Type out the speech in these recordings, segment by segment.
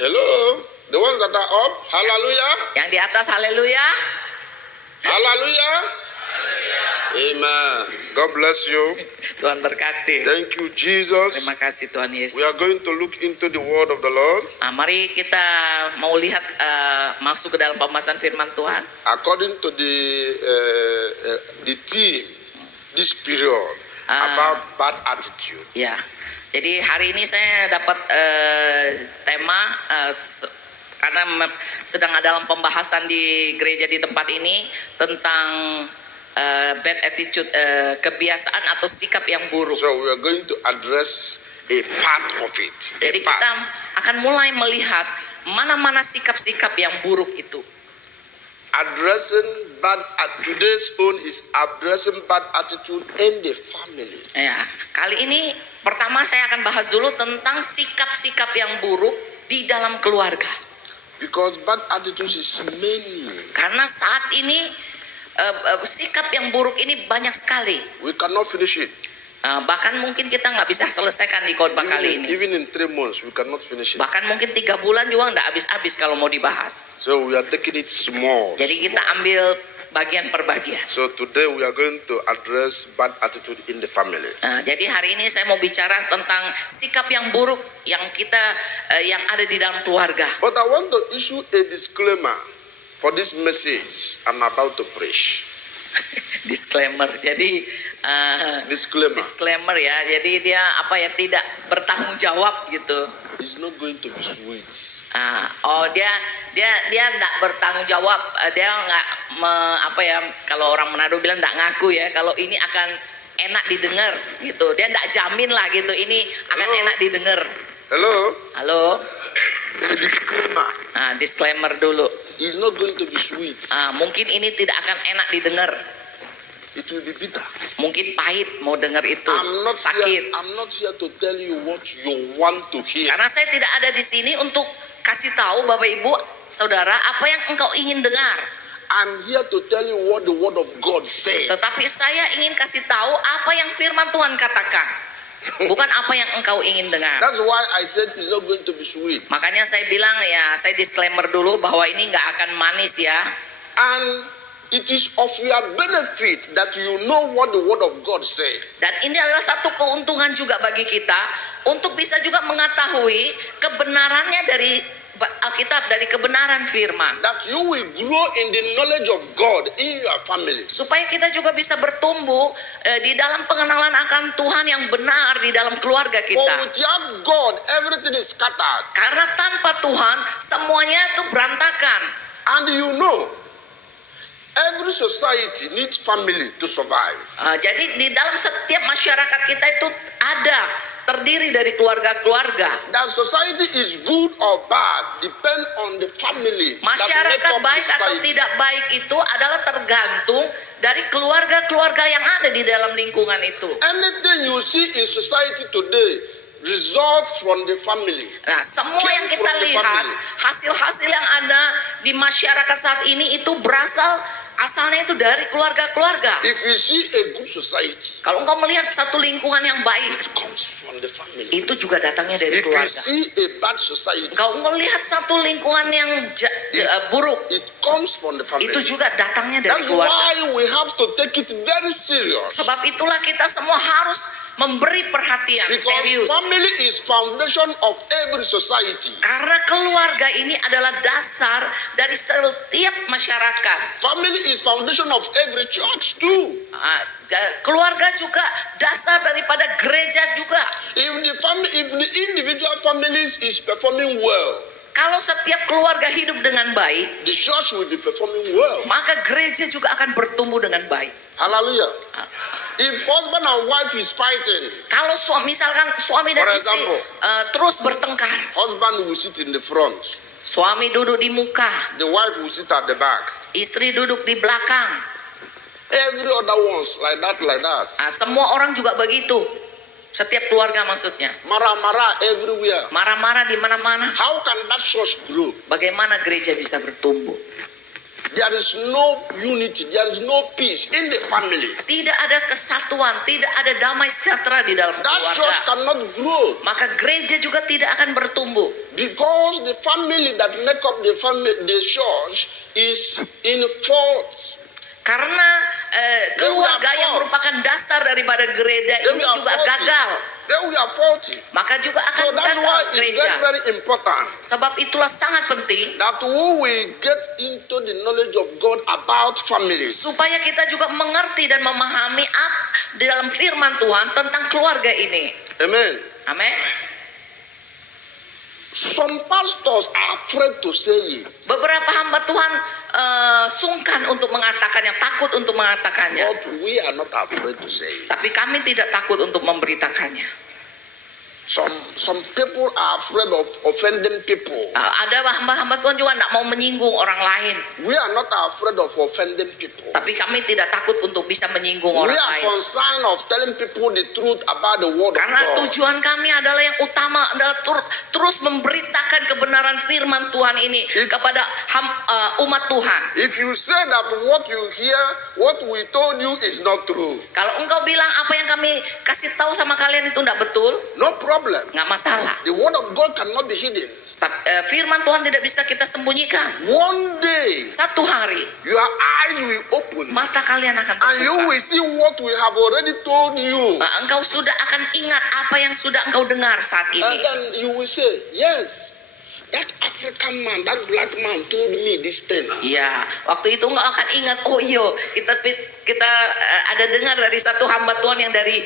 Hello, the ones that are up, hallelujah, Yang di atas haleluya. hallelujah, amen. God bless you. Tuhan berkati. Thank you, Jesus. Terima kasih Tuhan Yesus. We are going to look into the word of the Lord Mari kita mau lihat masuk ke dalam pembahasan firman Tuhan. according to the theme this period about bad attitude. Ya. Jadi hari ini saya dapat tema karena sedang dalam pembahasan di gereja di tempat ini tentang bad attitude, kebiasaan atau sikap yang buruk. So we are going to address a part of it. Jadi kita akan mulai melihat mana-mana sikap-sikap yang buruk itu. Addressing today's own is addressing bad attitude in the family. Ya, kali ini pertama saya akan bahas dulu tentang sikap-sikap yang buruk di dalam keluarga. Because bad attitudes is many. Karena saat ini sikap yang buruk ini banyak sekali. We cannot finish it. Bahkan mungkin kita nggak bisa selesaikan di khotbah kali ini. Even in 3 months, we cannot finish it. Bahkan mungkin 3 bulan juga nggak habis-habis kalau mau dibahas. So we are taking it small. Jadi kita ambil bagian per bagian. So today we are going to address bad attitude in the family. Jadi hari ini saya mau bicara tentang sikap yang buruk yang yang ada di dalam keluarga. But I want to issue a disclaimer for this message I'm about to preach. Disclaimer. Jadi disclaimer ya. Jadi dia tidak bertanggung jawab gitu. It's not going to be sweet. Dia enggak bertanggung jawab. Dia enggak kalau orang Manado bilang enggak ngaku ya kalau ini akan enak didengar gitu. Dia enggak jamin lah gitu ini akan enak didengar. Halo. Disclaimer. Disclaimer dulu. It's not going to be sweet. Mungkin ini tidak akan enak didengar. It will be bitter. Mungkin pahit mau dengar itu. Sakit. I'm not here to tell you what you want to hear. Karena saya tidak ada di sini untuk kasih tahu Bapak Ibu, Saudara apa yang engkau ingin dengar. I'm here to tell you what the word of God says. Tetapi saya ingin kasih tahu apa yang firman Tuhan katakan. Bukan apa yang engkau ingin dengar. That's why I said it's not going to be sweet. Makanya saya bilang ya, saya disclaimer dulu bahwa ini nggak akan manis ya. And it is of your benefit that you know what the word of God says. Dan ini adalah satu keuntungan juga bagi kita untuk bisa juga mengetahui kebenarannya dari Alkitab, dari kebenaran firman. That you will grow in the knowledge of God in your family. Supaya kita juga bisa bertumbuh di dalam pengenalan akan Tuhan yang benar di dalam keluarga For kita. without God, everything is scattered. Karena tanpa Tuhan semuanya itu berantakan. And you know, every society needs family to survive. Jadi di dalam setiap masyarakat kita itu terdiri dari keluarga-keluarga. That society is good or bad depend on the families. Masyarakat baik atau tidak baik itu adalah tergantung dari keluarga-keluarga yang ada di dalam lingkungan itu. Anything you see in society today results from the family. Nah, semua yang kita lihat, hasil-hasil yang ada di masyarakat saat ini itu asalnya itu dari keluarga-keluarga. If you see a good society, Kalau engkau melihat satu lingkungan yang baik, it comes from the family. itu juga datangnya dari If you keluarga. see a bad society, Kalau melihat satu lingkungan yang buruk, it comes from the family. itu juga datangnya dari That's keluarga. why we have to take it very serious. Sebab itulah kita semua harus memberi perhatian Because serius. family is foundation of every society. Karena keluarga ini adalah dasar dari setiap masyarakat. Family is foundation of every church too. Keluarga juga dasar daripada gereja juga. If the individual families is performing well, Kalau setiap keluarga hidup dengan baik, the church will be performing well. maka gereja juga akan bertumbuh dengan baik. Hallelujah. If husband and wife is fighting, Kalau misalkan suami dan For istri example, terus bertengkar, husband will sit in the front, suami duduk di muka, the wife will sit at the back. istri duduk di belakang. Every other ones like that. Semua orang juga begitu. Setiap keluarga maksudnya. Marah-marah everywhere. Marah-marah di mana-mana. How can that church grow? Bagaimana gereja bisa bertumbuh? There is no unity, there is no peace in the family. Tidak ada kesatuan, tidak ada damai sejahtera di dalam That church keluarga. cannot grow Maka gereja juga tidak akan bertumbuh. Because the family that make up the church is in fault. Karena keluarga yang fault. merupakan dasar daripada gereja Then ini we are juga faulty. gagal, Then we are faulty. maka juga So akan that's gagal why it's gereja. very, very important Sebab itulah sangat penting that we get into the knowledge of God about families. supaya kita juga mengerti dan memahami di dalam firman Tuhan tentang keluarga ini. Amen. Amin. Some pastors are afraid to say it, Beberapa hamba Tuhan sungkan untuk mengatakannya, takut untuk mengatakannya. but we are not afraid to say it. Tapi kami tidak takut untuk memberitakannya. Some people are afraid of offending people. Ada hamba-hamba Tuhan juga tidak mau menyinggung orang lain. We are not afraid of offending people. Tapi kami tidak takut untuk bisa menyinggung We orang are lain. concerned of telling people the truth about the word of Karena God. tujuan kami adalah yang utama adalah terus memberitakan kebenaran firman Tuhan ini kepada umat Tuhan. If you say that what you hear, what we told you is not true, Kalau engkau bilang apa yang kami kasih tahu sama kalian itu tidak betul, no problem. nggak masalah. The word of God cannot be hidden. Firman Tuhan tidak bisa kita sembunyikan. One day, Satu hari your eyes will open mata kalian akan and you terbuka. will see what we have already told you. Engkau sudah akan ingat apa yang sudah engkau dengar saat And ini. then you will say, yes, that African man, that black man told me this thing. Iya, waktu itu engkau akan ingat, oh iyo, kita ada dengar dari satu hamba Tuhan yang dari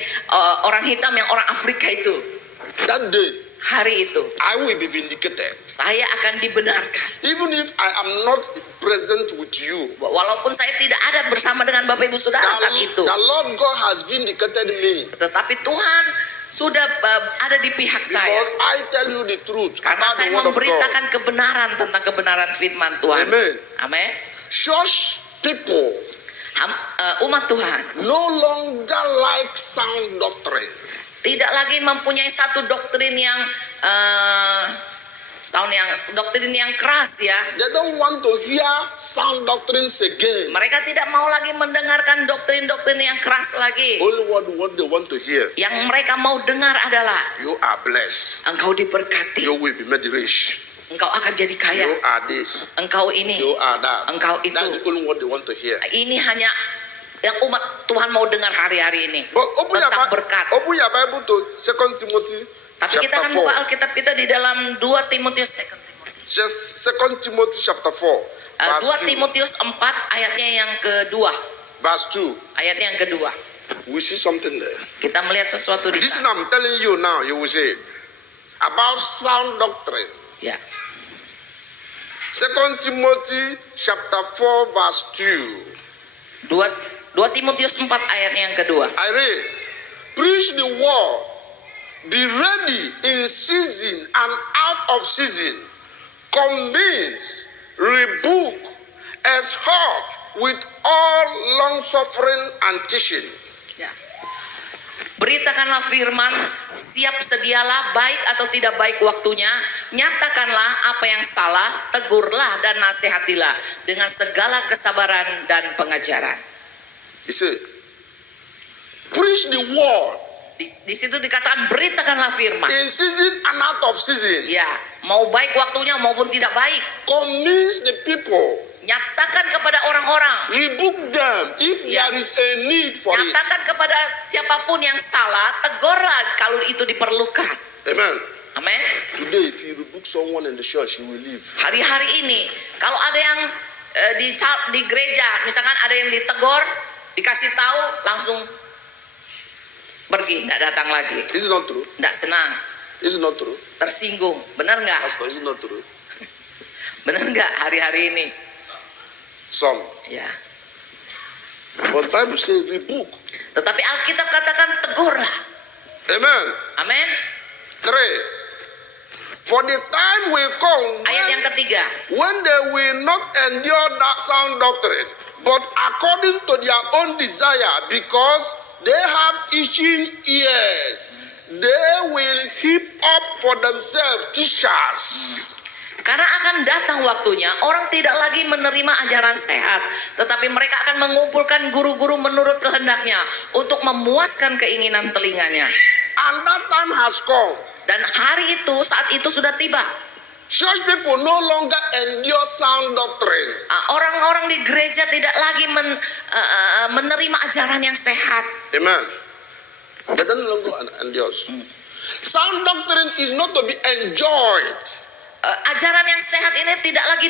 orang hitam yang orang Afrika itu. That day, Hari itu I will be vindicated. saya akan dibenarkan. Even if I am not present with you, Walaupun saya tidak ada bersama dengan Bapak Ibu Saudara saat itu. the Lord God has vindicated me Tetapi Tuhan sudah ada di pihak saya. because I tell you the truth Karena about the saya word of God. memberitakan kebenaran tentang kebenaran firman Tuhan. Amen. Amin. Church people Umat Tuhan no longer like sound doctrine. tidak lagi mempunyai satu doktrin yang doktrin yang keras ya. They don't want to hear sound doctrines again. Mereka tidak mau lagi mendengarkan doktrin-doktrin yang keras lagi. Only what they want to hear. Yang mereka mau dengar adalah You are blessed. engkau diberkati, You will be made rich. engkau akan jadi kaya, You are this. engkau ini, You are that. engkau itu. That's only what they want to hear. Ini hanya yang umat Tuhan mau dengar hari-hari ini But open tentang berkat. open your Bible to 2 Timothy Tapi kita akan chapter buka 4. Alkitab kita di dalam 2 Timotius 2 Timothy chapter 4. 2 Timotius 4 ayatnya yang kedua. Verse 2. Ayatnya yang kedua. We see something there. Kita melihat sesuatu di This sana. I'm telling you now, you will say about sound doctrine. Ya. 2 Timothy chapter 4 verse 2. 2 Timotius 4 ayatnya yang kedua. I read, preach the word, be ready in season and out of season, convince, rebuke, exhort with all long suffering and teaching. Ya. Beritakanlah firman, siap sedialah baik atau tidak baik waktunya, nyatakanlah apa yang salah, tegurlah dan nasihatilah dengan segala kesabaran dan pengajaran. He said, preach the word Di situ dikatakan beritakanlah firman. in season and out of season, Ya, mau baik waktunya maupun tidak baik. convince the people, Nyatakan kepada orang-orang. rebuke them if Yeah. there is a need for it. Nyatakan kepada siapapun yang salah, tegurlah kalau itu diperlukan. Amen. Amin. Today, if you rebuke someone in the church, he will leave. Hari-hari ini, kalau ada yang di gereja, misalkan ada yang ditegur, dikasih tahu, langsung pergi, tidak datang lagi. Is it not true? Tidak senang, Is it not true? tersinggung. Benar nggak? Pastor, is it not true? Benar nggak hari-hari ini? Some. Ya. But Bible says rebuke. Tetapi Alkitab katakan tegurlah. Amen. Amin. 3. For the time will come Ayat yang ketiga. when they will not endure that sound doctrine, but according to their own desire, because they have itching ears, they will heap up for themselves teachers. Karena akan datang waktunya orang tidak lagi menerima ajaran sehat, tetapi mereka akan mengumpulkan guru-guru menurut kehendaknya untuk memuaskan keinginan telinganya. And that time has come Dan hari itu, saat itu sudah tiba. Church people no longer endure sound doctrine. Orang-orang di gereja tidak lagi menerima ajaran yang sehat. Amen. They don't longer endure. Sound doctrine is not to be enjoyed. Ajaran yang sehat ini tidak lagi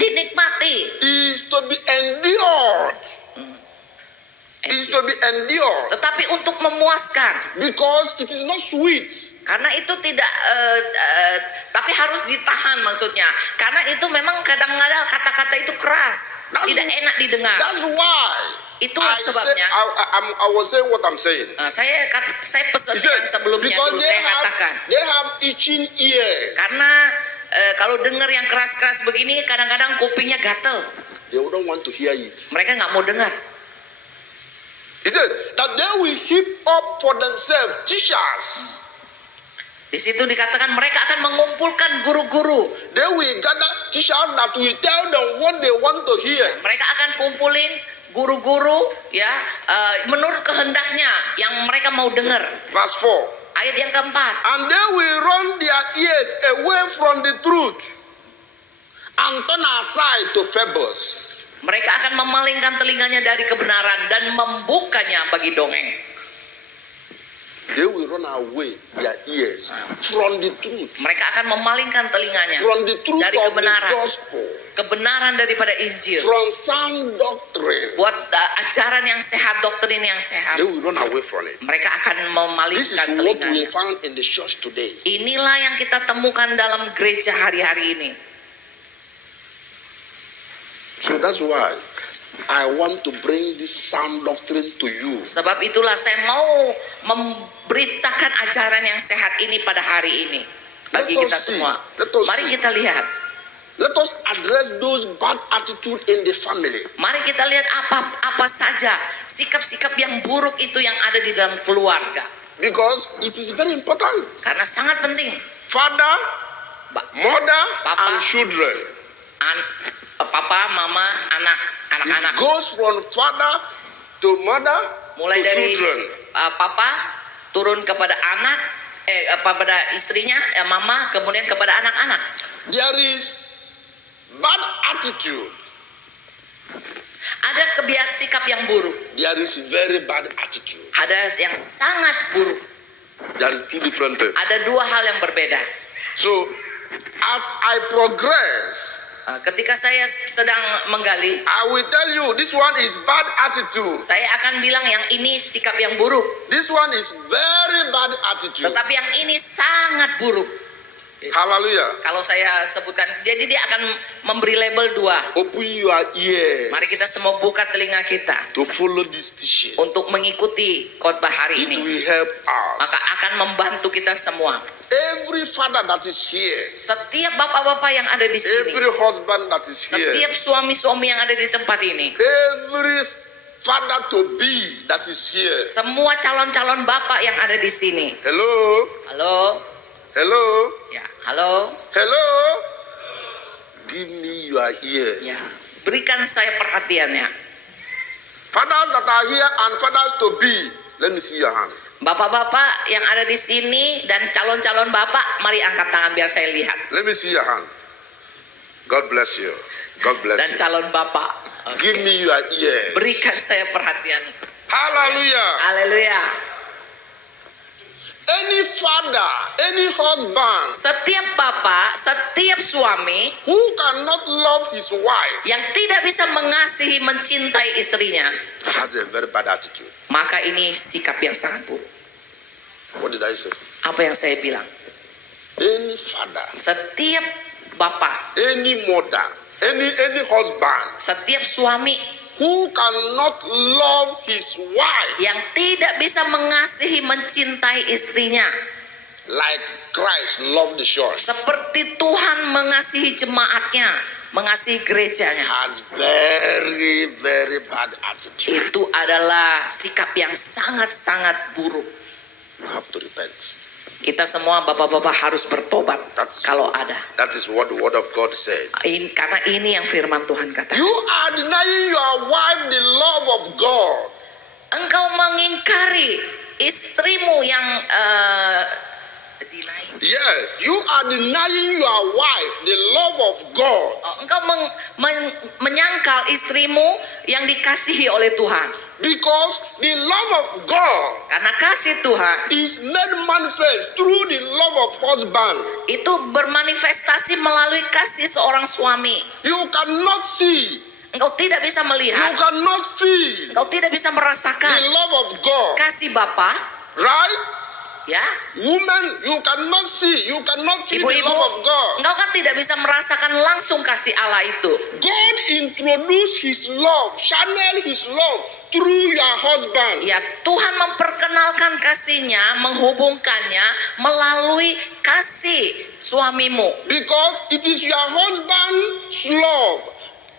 dinikmati. Is to be endured. Is to be endured. Tetapi untuk memuaskan. Because it is not sweet. Karena itu tidak, tapi harus ditahan maksudnya. Karena itu memang kadang-kadang kata-kata itu keras, tidak enak didengar. That's why. Itulah sebabnya. I was saying what I'm saying. Saya pesankan sebelumnya dulu saya katakan. They have itching ears. Karena kalau dengar yang keras-keras begini, kadang-kadang kupingnya gatel. They wouldn't want to hear it. Mereka nggak mau dengar. He said that they will heap up for themselves teachers. Di situ dikatakan mereka akan mengumpulkan guru-guru. They will gather teachers that will tell them what they want to hear. Mereka akan kumpulin guru-guru ya menurut kehendaknya yang mereka mau dengar. Verse 4. Ayat yang keempat. And they will run their ears away from the truth and turn aside to fables. Mereka akan memalingkan telinganya dari kebenaran dan membukanya bagi dongeng. They will run away their ears from the truth. Mereka akan memalingkan telinganya From the truth dari of the kebenaran. gospel. Kebenaran daripada Injil. From sound doctrine. Buat ajaran yang sehat, doktrin yang sehat. They will run away from it. Mereka akan This is memalingkan what we telinganya. found in the church today. Inilah yang kita temukan dalam gereja hari-hari ini. So that's why I want to bring this sound doctrine to you. Sebab itulah saya mau memberitakan ajaran yang sehat ini pada hari ini bagi Let us kita see. semua. Let us Mari see. kita lihat. Let us address those bad attitude in the family. Mari kita lihat apa saja sikap-sikap yang buruk itu yang ada di dalam keluarga. Because it is very important. Karena sangat penting. Father, mother, Papa. and children. Papa, mama, anak-anak. It goes from father to mother Mulai to dari children. papa turun kepada anak, kepada istrinya, mama, kemudian kepada anak-anak. There is bad attitude. Ada sikap yang buruk. There is very bad attitude. Ada yang sangat buruk. There is two different things. Ada dua hal yang berbeda. So, as I progress, Ketika saya sedang menggali, I will tell you this one is bad attitude. saya akan bilang yang ini sikap yang buruk. This one is very bad attitude. Tetapi yang ini sangat buruk. Hallelujah. Kalau saya sebutkan, jadi dia akan memberi label dua. Open your ears Mari kita semua buka telinga kita to follow this teaching. untuk mengikuti khotbah hari It ini. will help Maka us. akan membantu kita semua. Every father that is here, Setiap bapak-bapak yang ada di sini, every husband that is here, setiap suami-suami yang ada di tempat ini, every father to be that is here. semua calon-calon bapak yang ada di sini. Hello? Halo? Hello? Ya, halo? Hello? Give me your ear. Ya, berikan saya perhatiannya. Fathers that are here and fathers to be, let me see your hand. Bapak-bapak yang ada di sini dan calon-calon bapak, mari angkat tangan biar saya lihat. Let me see your hand. God bless you. God bless Dan you. calon bapak, Give me your ear. berikan saya perhatian. Hallelujah. Haleluya. Any father, any husband Setiap bapak, setiap suami who cannot love his wife yang tidak bisa mengasihi, mencintai istrinya, has a very bad attitude. maka ini sikap yang sangat buruk. What did I say? Apa yang saya bilang? Any father, Setiap bapak, any mother, any husband setiap suami who cannot love his wife yang tidak bisa mengasihi, mencintai istrinya, like Christ loved the church seperti Tuhan mengasihi jemaatnya, mengasihi gerejanya, has very, very bad attitude. itu adalah sikap yang sangat-sangat buruk. You have to repent. Kita semua bapak-bapak harus bertobat kalau ada. That is what the word of God said. Karena ini yang firman Tuhan katakan. You are denying your wife the love of God. Engkau mengingkari istrimu yang Yes, you are denying your wife the love of God. Engkau menyangkal istrimu yang dikasihi oleh Tuhan. Because the love of God Karena kasih Tuhan is made manifest through the love of husband. itu bermanifestasi melalui kasih seorang suami. You cannot see, Engkau tidak bisa you melihat, cannot feel engkau tidak bisa the merasakan love of God. kasih Bapa, Right? ya. Woman, you cannot see, you cannot feel the Ibu-ibu, love of God. engkau kan tidak bisa merasakan langsung kasih Allah itu. God introduced his love, channel his love through your husband. Ya, Tuhan memperkenalkan kasihnya, menghubungkannya melalui kasih suamimu. Because it is your husband's love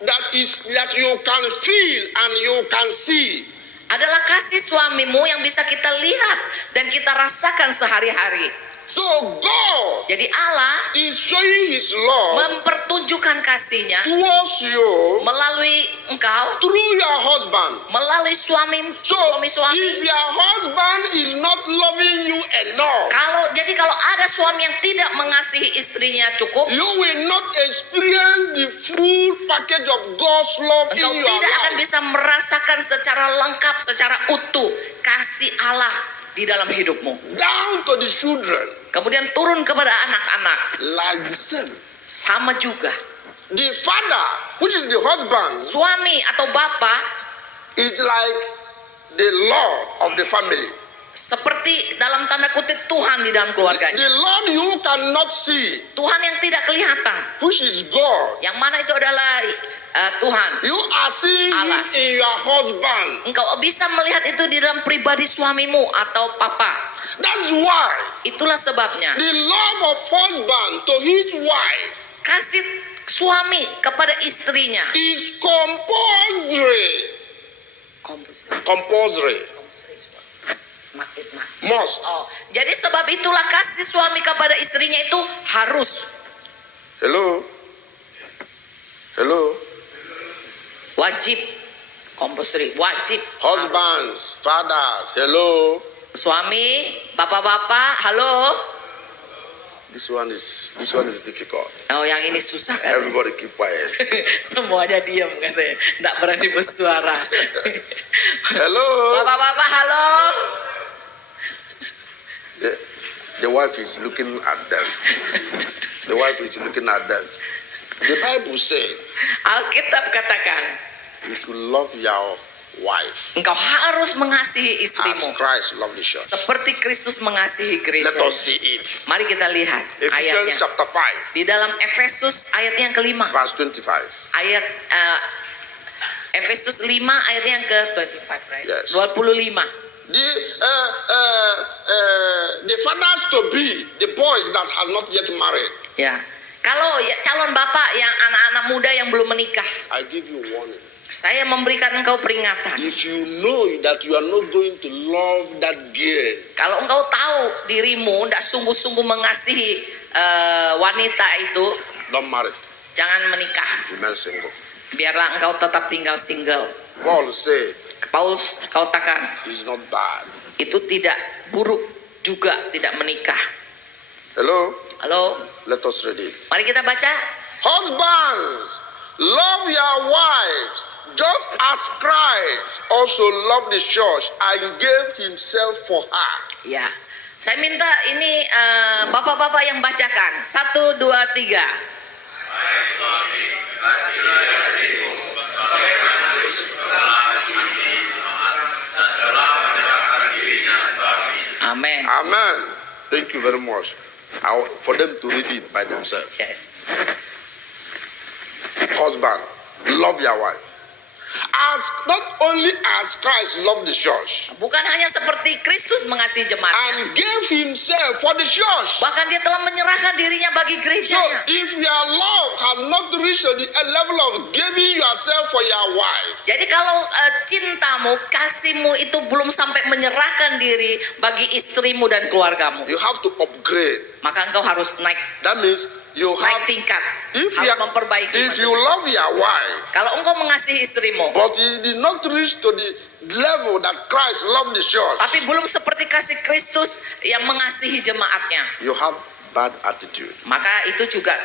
that you can feel and you can see. Adalah kasih suamimu yang bisa kita lihat dan kita rasakan sehari-hari. So God Jadi Allah is showing his love mempertunjukkan kasihnya towards you melalui engkau, through your husband. melalui So suami-suami. if your husband is not loving you enough, Kalau ada suami yang tidak mengasihi istrinya cukup, you will not experience the full package of God's love in engkau your tidak akan life. bisa merasakan secara lengkap, secara utuh kasih Allah di dalam hidupmu. Down to the children, Kemudian turun kepada anak-anak, like the same. sama juga. The father, which is the husband, Suami atau bapak is like the Lord of the family. seperti dalam tanda kutip Tuhan di dalam keluarganya. The Lord you cannot see, Tuhan yang tidak kelihatan, which is God. yang mana itu adalah Tuhan. You are seeing Allah. it in your husband. Engkau bisa melihat itu di dalam pribadi suamimu atau papa. That's why Itulah sebabnya the love of husband to his wife kasih suami kepada istrinya is compulsory. Compulsory. Must. Jadi sebab itulah kasih suami kepada istrinya itu harus, Hello? Hello? wajib, compulsory, wajib. Husbands, fathers, hello? Suami, bapak-bapak, halo. This one is difficult. Oh, yang ini susah kan? Everybody keep quiet. Semuanya diam katanya, nggak berani bersuara. Hello? Bapak-bapak, halo. The wife is looking at them. The wife is looking at them. The Bible says Alkitab katakan, you should love your wife engkau harus mengasihi as istrimu Christ loved the church. seperti Kristus mengasihi gereja. Let us see it. Mari kita lihat Ephesians ayatnya. chapter 5, Di dalam Efesus ayat yang kelima. verse 25. Ayat Efesus 5 ayat yang ke-25, right? Yes. 25. The fathers to be, the boys that has not yet married, Ya. Kalau calon bapak yang anak-anak muda yang belum menikah, I give you warning. saya memberikan engkau peringatan. If you know that you are not going to love that girl, Kalau engkau tahu dirimu tidak sungguh-sungguh mengasihi wanita itu, don't marry. jangan menikah. Remain single. Biarlah engkau tetap tinggal single. Paul said, Paulus katakan, it's not bad. itu tidak buruk juga tidak menikah. Hello? Halo, Let us read it. mari kita baca. Husbands, love your wives just as Christ also loved the church and gave himself for her. Ya, saya minta ini bapak-bapak yang bacakan. 1, 2, 3. Amen. Amen. Thank you very much. For them to read it by themselves. Yes. Husband, love your wife. As not only as Christ loved the church Bukan hanya seperti Kristus mengasihi jemaat, and gave himself for the church. bahkan dia telah menyerahkan dirinya bagi So gerejanya. if your love has not reached the level of giving yourself for your wife, Jadi kalau cintamu, kasihmu itu belum sampai menyerahkan diri bagi istrimu dan keluargamu, you have to upgrade. maka engkau harus naik That means you naik have, tingkat, if harus you, memperbaiki. if you love your wife, Kalau engkau mengasihi istrimu, but you did not reach to the level that Christ loved the church, tapi belum seperti kasih Kristus yang mengasihi jemaatnya, you have bad attitude. Maka itu juga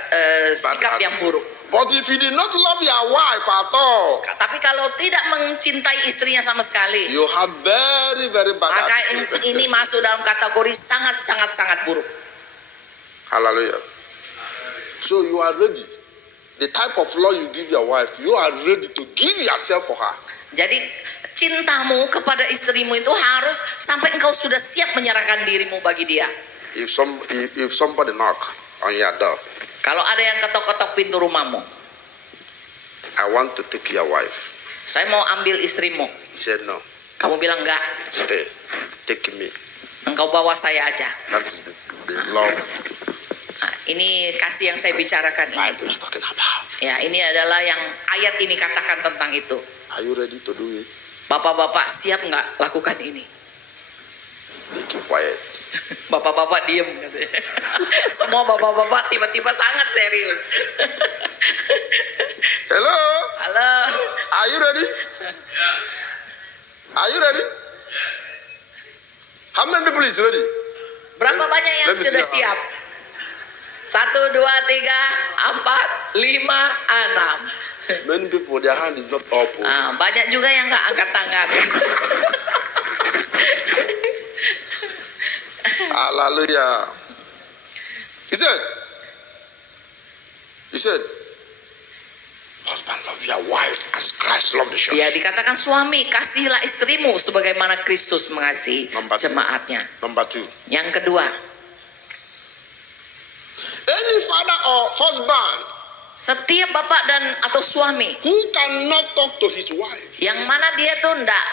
sikap yang buruk. But if you did not love your wife at all, Tapi kalau tidak mencintai istrinya sama sekali, you have very, very bad maka attitude. ini masuk dalam kategori sangat buruk. Hallelujah. So you are ready. The type of love you give your wife, you are ready to give yourself for her. Jadi cintamu kepada istrimu itu harus sampai engkau sudah siap menyerahkan dirimu bagi dia. If somebody knock on your door, Kalau ada yang ketok-ketok pintu rumahmu, I want to take your wife. saya mau ambil istrimu. He said, no, Kamu bilang enggak, stay. Take me. engkau bawa saya aja. That is the love Nah, ini kasih yang saya bicarakan ini. Bible is talking about. Ya, ini adalah yang ayat ini katakan tentang itu. Are you ready to do it? Bapak-bapak siap nggak lakukan ini? They keep quiet. Bapak-bapak diem katanya. Semua bapak-bapak tiba-tiba sangat serius. Hello? Halo. Are you ready? Are you ready? How many people is ready? Berapa banyak yang Let me see sudah your hand. siap? 1, 2, 3, 4, 5, 6. Many people, their hand is not up. Nah, banyak juga yang nggak angkat tangan. Hallelujah. He said, husband, love your wife as Christ loved the church. Ya, dikatakan suami, kasihilah istrimu sebagaimana Kristus mengasihi Number 2. jemaatnya. Number 2. Yang kedua, Any father or husband setiap bapak dan atau suami who cannot talk to his wife, yang mana dia tuh ndak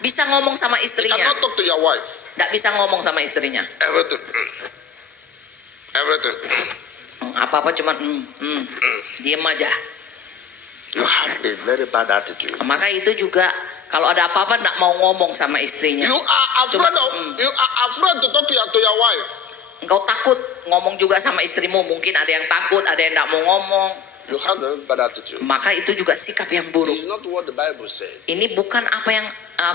bisa ngomong sama he istrinya, cannot talk to your wife. ndak bisa ngomong sama istrinya. Everything. Everything. Apa-apa cuman diem aja. You have a very bad attitude. Maka itu juga kalau ada apa-apa ndak mau ngomong sama istrinya. You are afraid to talk to your wife. Engkau takut ngomong juga sama istrimu, mungkin ada yang takut, ada yang ndak mau ngomong. You have a bad attitude. Maka itu juga sikap yang buruk. It's not what the Bible said. Ini bukan apa yang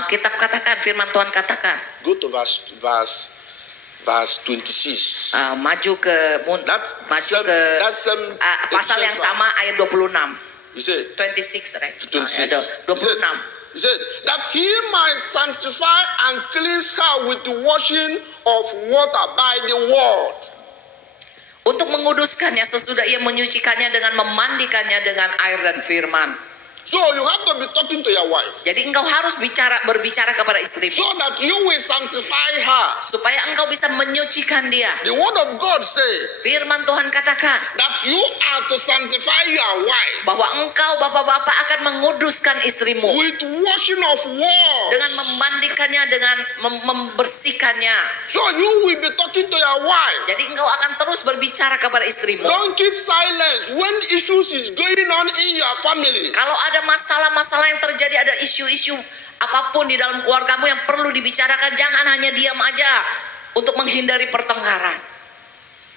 kitab katakan, firman Tuhan katakan. Go to verse 26. Maju ke pasal yang sama ayat 26. He said, 26, right? 26. Ayat 26. He said that he might sanctify and cleanse her with the washing of water by the word. Untuk menguduskannya sesudah ia menyucikannya dengan memandikannya dengan air dan firman. So you have to be talking to your wife Jadi engkau harus berbicara kepada istrimu so that you will sanctify her. supaya engkau bisa menyucikan dia. The word of God says Firman Tuhan katakan that you are to sanctify your wife bahwa engkau bapak-bapak akan menguduskan istrimu with washing of words. dengan memandikannya, dengan membersihkannya. So you will be talking to your wife. Jadi engkau akan terus berbicara kepada istrimu. Don't keep silence when issues is going on in your family. Kalau ada masalah-masalah yang terjadi, ada isu-isu apapun di dalam keluargamu yang perlu dibicarakan, jangan hanya diam aja untuk menghindari pertengkaran.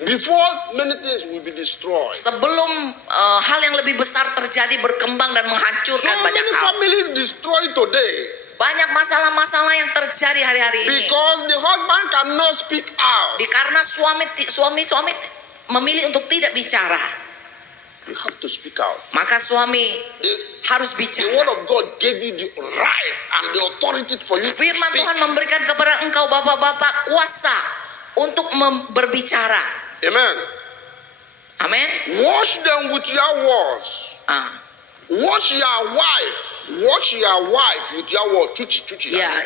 Before many things will be destroyed. Sebelum hal yang lebih besar terjadi, berkembang dan So menghancurkan banyak many hal. families destroyed today Banyak masalah-masalah yang terjadi hari-hari ini. because the husband cannot speak out. Karena suami memilih untuk tidak bicara. You have to speak out. Maka suami harus The bicara. word of God gave you the right and the authority for you to Firman speak. Tuhan memberikan kepada engkau bapak-bapak kuasa untuk berbicara. Amen. Amin. Wash them with your words. Wash your wife. Wash your wife with your word. Cuci. Ya.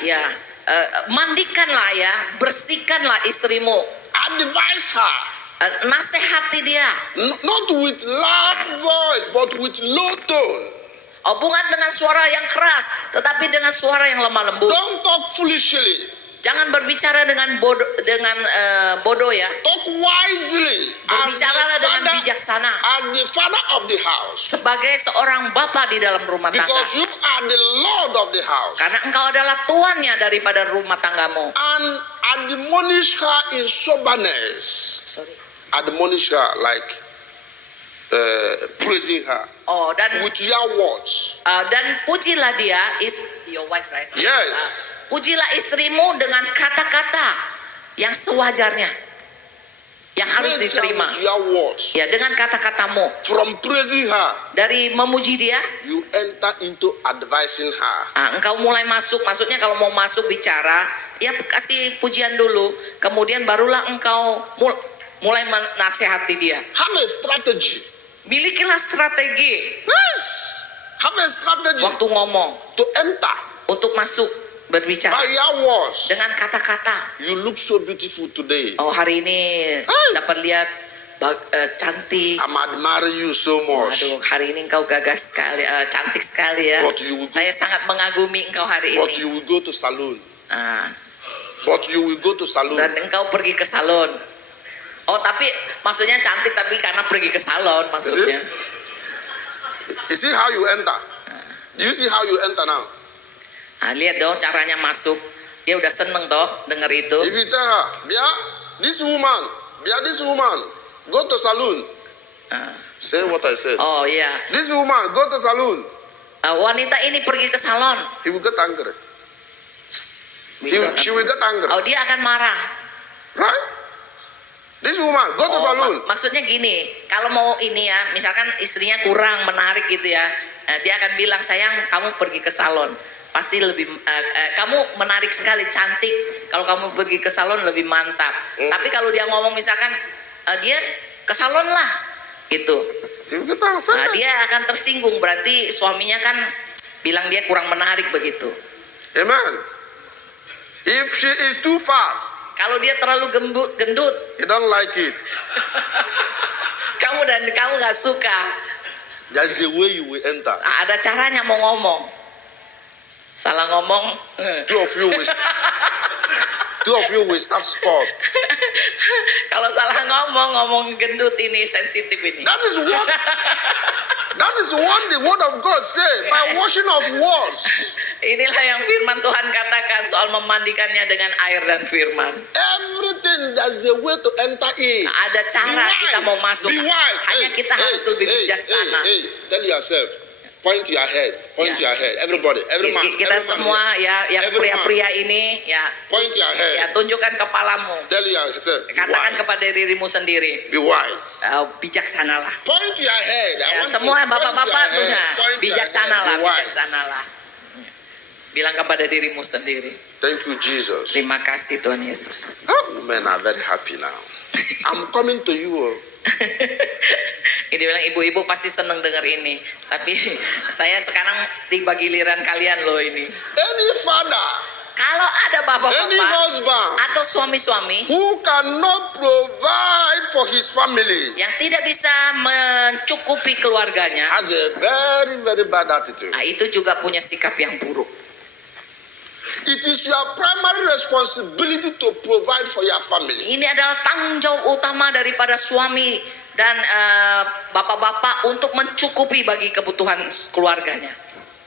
Mandikanlah ya, bersihkanlah istrimu. Advise her. Nasihati dia. Not with loud voice, but with low tone. Bukan dengan suara yang keras, tetapi dengan suara yang lemah lembut. Don't talk foolishly. Jangan berbicara dengan bodoh ya. Talk wisely. Berbicaralah dengan bijaksana. As the father of the house. Sebagai seorang bapa di dalam rumah tangga. Because you are the Lord of the house. Karena engkau adalah tuannya daripada rumah tanggamu. And admonish her in soberness. Admonish her like praising her. Dan with your words. Dan pujilah dia, is your wife, right? Yes. Pujilah istrimu dengan kata-kata yang sewajarnya. yang harus Praise her diterima. with your words. Ya, dengan kata-katamu. From praising her, Dari memuji dia, you enter into advising her. engkau mulai masuk. Maksudnya kalau mau masuk bicara, ya kasih pujian dulu. Kemudian barulah engkau mulai menasehati dia. Have a strategy. Milikilah strategi Yes. Have a strategy waktu ngomong, to enter untuk masuk berbicara by your words. dengan kata-kata. You look so beautiful today. Oh, hari ini Hai. dapat lihat cantik. I'm admiring you so much. Aduh, hari ini engkau gagas sekali, cantik sekali ya. But you will Saya sangat mengagumi engkau hari But ini. you will go to salon. Ah, But you will go to salon. dan engkau pergi ke salon. Oh, tapi maksudnya cantik tapi karena pergi ke salon maksudnya. You see how you enter? Do you see how you enter now? Lihat dong caranya masuk. Dia udah seneng toh denger itu. If you tell her, Bia, this woman, go to salon. Say what I said. Oh iya. This woman, go to salon. Wanita ini pergi ke salon. He will get angry. She will get angry. Oh, dia akan marah. Right? This woman, go to salon. Maksudnya gini, kalau mau ini ya, misalkan istrinya kurang menarik gitu ya, dia akan bilang, sayang kamu pergi ke salon, pasti lebih, kamu menarik sekali, cantik, kalau kamu pergi ke salon lebih mantap. Tapi kalau dia ngomong misalkan, dia ke salon lah, gitu. He will get angry. Nah, dia akan tersinggung, berarti suaminya kan bilang dia kurang menarik begitu. Amen. If she is too far, Kalau dia terlalu gendut, you don't like it. kamu nggak suka. That's the way you will enter. Ada caranya mau ngomong. Salah ngomong. Two of you will start sport. Kalau salah ngomong gendut ini sensitif ini. That is what the word of God say by washing of words. Inilah yang firman Tuhan katakan soal memandikannya dengan air dan firman. Everything there's a way to enter in. Ada cara kita mau masuk. Be wise. Hanya kita harus lebih bijaksana. Tell yourself. Point to your head. Point to your head. Everybody. Every man. Kita every man semua here. ya, yang Every pria-pria ini ya, Point to your head. ya tunjukkan kepalamu. Tell yourself. Be Katakan wise. kepada dirimu sendiri, Be wise. bijaksanalah. Point to your head. I Ya, want semua you to point bapak-bapak to your punya head. Point to your bijaksanalah, head. Be wise. bijaksanalah. Bilang kepada dirimu sendiri. Thank you, Jesus. Terima kasih Tuhan Yesus. Women are very happy now. I'm coming to you. Ini bilang ibu-ibu pasti seneng dengar ini. Tapi saya sekarang tiba giliran kalian loh ini. Any father, Kalau ada any bapak-bapak husband atau suami-suami who cannot provide for his family yang tidak bisa mencukupi keluarganya, has a very, very bad attitude. nah itu juga punya sikap yang buruk. It is your primary responsibility to provide for your family. Ini adalah tanggung jawab utama daripada suami dan bapak-bapak untuk mencukupi bagi kebutuhan keluarganya.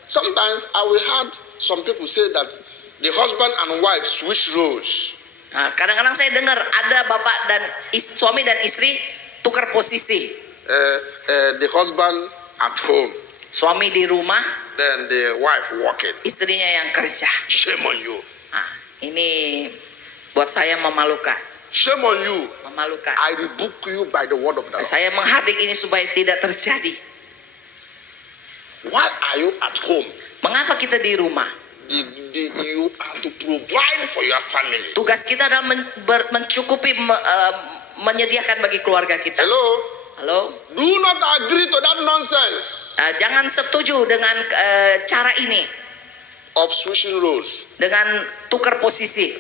Sometimes I will heard some people say that the husband and wife switch roles. Nah, kadang-kadang saya dengar ada bapak dan suami dan istri tukar posisi. The husband at home, Suami di rumah, then the wife working. istrinya yang kerja. Shame on you. Nah, ini buat saya memalukan. Shame on you. Memalukan. I rebuke you by the word of the Lord. Saya menghardik ini supaya tidak terjadi. Why are you at home? Mengapa kita di rumah? You are to provide for your family. Tugas kita adalah mencukupi, menyediakan bagi keluarga kita. Hello? Halo? Do not agree to that nonsense Jangan setuju dengan cara ini, of switching roles. dengan tukar posisi.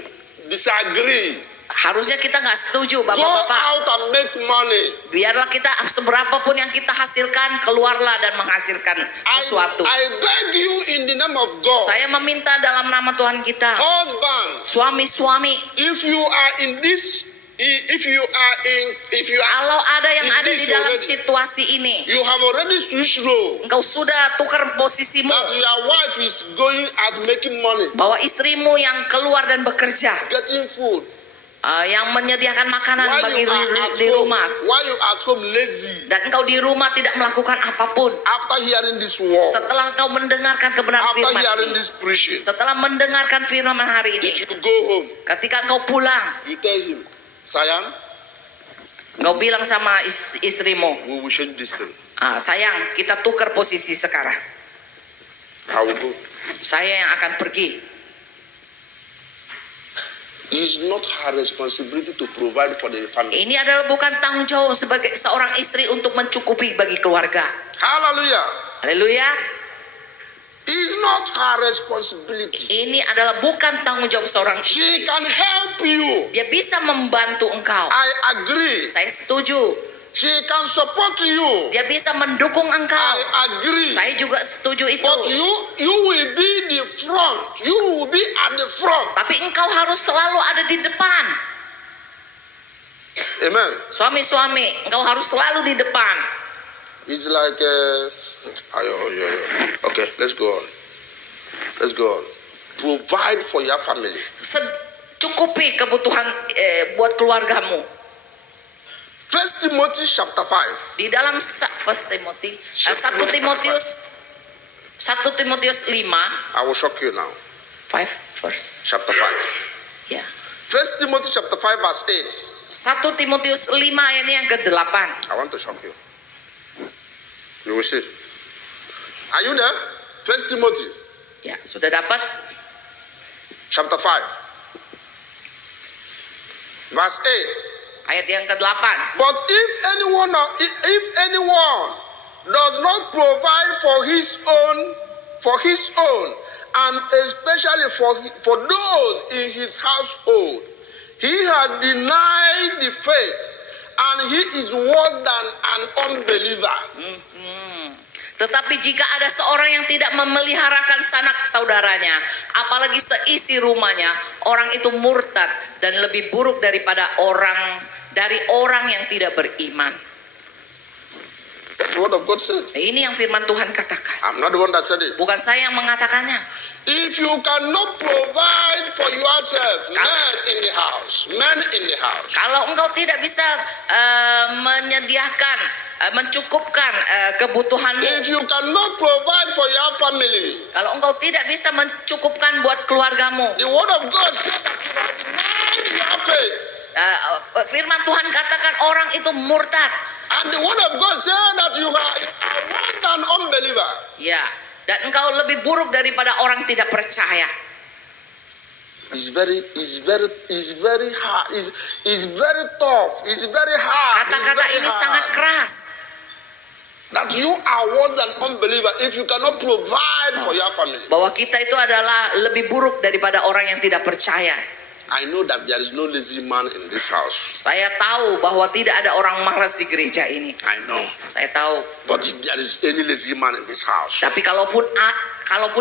Disagree. Harusnya kita nggak setuju, Go bapak-bapak. out and make money. Biarlah kita seberapapun yang kita hasilkan, keluarlah dan menghasilkan sesuatu. I beg you in the name of God. Saya meminta dalam nama Tuhan kita, Husband, suami-suami, if you are in this, if you are kalau ada yang in ada this di dalam already, situasi ini, you have already switched role. engkau sudah tukar posisimu, That your wife is going and making money, bahwa istrimu yang keluar dan bekerja, getting food. yang menyediakan makanan While bagi you are at di home, rumah, while you are at home lazy. dan engkau di rumah tidak melakukan apapun. After hearing this word, Setelah engkau mendengarkan kebenaran after firman hearing ini, this preaching, setelah mendengarkan firman hari if ini, you go home, ketika engkau pulang, you tell him, sayang, Engkau bilang sama istrimu, we will change this thing. sayang, kita tukar posisi sekarang. I will go. Saya yang akan pergi. It's not her responsibility to provide for the family. Ini adalah bukan tanggung jawab sebagai seorang istri untuk mencukupi bagi keluarga. Hallelujah. Haleluya. It's not her responsibility. Ini adalah bukan tanggung jawab seorang istri. She can help you. Dia bisa membantu engkau. I agree. Saya setuju. She can support you. Dia bisa mendukung engkau. I agree. Saya juga setuju itu. But you will be the front. You will be at the front. Tapi engkau harus selalu ada di depan. Amen. Suami-suami, engkau harus selalu di depan. It's like, okay, let's go on. Let's go on. Provide for your family. Cukupi kebutuhan buat keluargamu. 1 Timothy chapter 5. Di dalam 1 Timotius 5 I will shock you now. 5 verse. Chapter 5. Ya. 1 Timothy chapter 5 verse 8. 1 Timotius 5 ayat yang ke-8. I want to shock you. You will see. Are you there? 1 Timothy Ya, sudah dapat? chapter 5 verse 8. Ayat yang ke-8. But if anyone does not provide for his own, and especially for those in his household, he has denied the faith, and he is worse than an unbeliever. Tetapi jika ada seorang yang tidak memeliharakan sanak saudaranya, apalagi seisi rumahnya, orang itu murtad dan lebih buruk daripada orang yang tidak beriman. That's what of God said. Ini yang firman Tuhan katakan. I'm not the one that said it. Bukan saya yang mengatakannya. If you cannot provide for yourself, men in the house. Kalau engkau tidak bisa menyediakan, mencukupkan kebutuhanmu. If you cannot provide for your family, Kalau engkau tidak bisa mencukupkan buat keluargamu. the word of God said that you have denied your faith. Firman Tuhan katakan orang itu murtad. And the word of God said that you are worse than unbeliever. Ya, dan engkau lebih buruk daripada orang tidak percaya. It's very hard. It's very tough. It's very hard. Kata-kata ini sangat keras. That you are worse than unbeliever if you cannot provide for your family. Bahwa kita itu adalah lebih buruk daripada orang yang tidak percaya. I know that there is no lazy man in this house. Saya tahu bahwa tidak ada orang malas di gereja ini. I know. Saya tahu. But if there is any lazy man in this house, Tapi kalaupun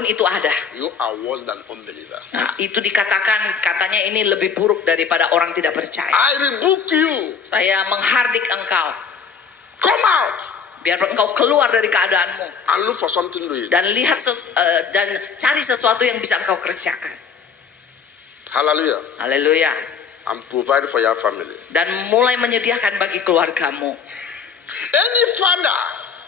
itu ada, you are worse than unbeliever. nah, itu dikatakan katanya ini lebih buruk daripada orang tidak percaya. I rebuke you. Saya menghardik engkau. Come out Biar engkau keluar dari keadaanmu and look for something to eat. dan lihat dan cari sesuatu yang bisa engkau kerjakan. Hallelujah. Haleluya. And provide for your family. Dan mulai menyediakan bagi keluargamu. Any father,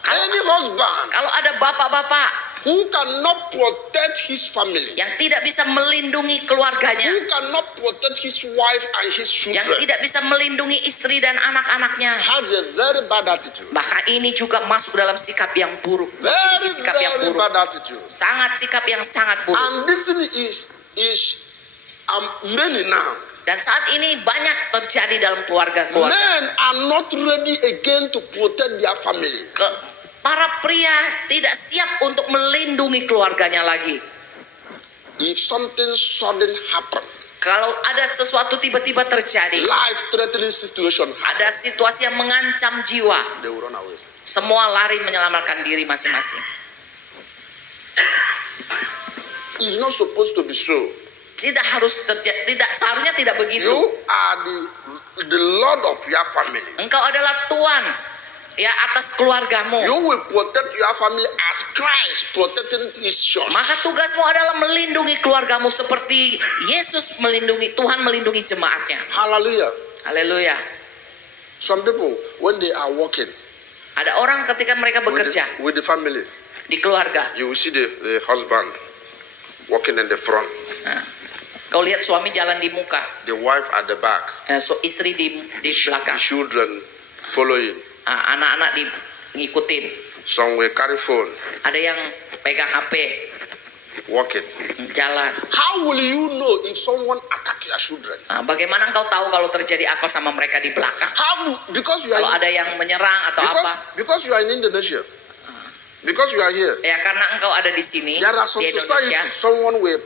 any husband Kalau ada bapak-bapak who cannot protect his family, yang tidak bisa melindungi keluarganya, who cannot protect his wife and his yang children, tidak bisa melindungi istri dan anak-anaknya, has a very bad attitude. maka ini juga masuk dalam sikap yang buruk. Very, Sikap yang very buruk. bad attitude. Sangat sikap yang sangat buruk. And this thing is many now. Dan saat ini banyak terjadi dalam keluarga-keluarga. Men are not ready again to protect their family. Para pria tidak siap untuk melindungi keluarganya lagi. If something sudden happen, Kalau ada sesuatu tiba-tiba terjadi, life-threatening situation, ada situasi yang mengancam jiwa, they will run away. semua lari menyelamatkan diri masing-masing. It's not supposed to be so. Tidak harus terjadi, seharusnya tidak begitu. You are the Lord of your family. Engkau adalah Tuhan ya atas keluargamu. You will protect your family as Christ protecting His church. Maka tugasmu adalah melindungi keluargamu seperti Yesus melindungi, Tuhan melindungi jemaatnya. Hallelujah. Haleluya. Some people, when they are working Ada orang ketika mereka bekerja with the family, di keluarga, you will see the husband walking in the front, kau lihat suami jalan di muka, the wife at the back, istri di the belakang, children following. Anak-anak ngikutin. Some will carry phone, Ada yang pegang HP, walking. jalan. How will you know if someone attack your children? Bagaimana engkau tahu kalau terjadi apa sama mereka di belakang? Because you Kalau are ada yang menyerang atau apa? because you are in Indonesia. Because you are here. Ya karena engkau ada di sini There are some di society, Indonesia. someone will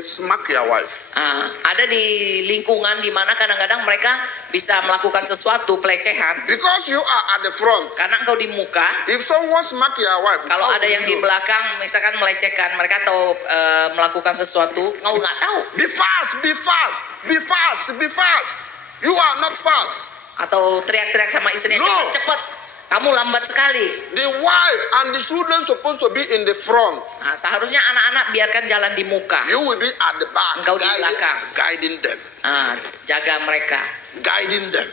smack your wife. Ada di lingkungan di mana kadang-kadang mereka bisa melakukan sesuatu pelecehan Because you are at the front. karena engkau di muka. If someone smack your wife, Kalau how ada will yang you di know? belakang misalkan melecehkan mereka atau melakukan sesuatu, engkau nggak tahu. Be fast, be fast, be fast, be fast. You are not fast. Atau teriak-teriak sama istrinya, No. cepat-cepat, kamu lambat sekali. The wife and the children supposed to be in the front. Seharusnya anak-anak biarkan jalan di muka. You will be at the back, Engkau di belakang. guiding them, Jaga mereka. guiding them.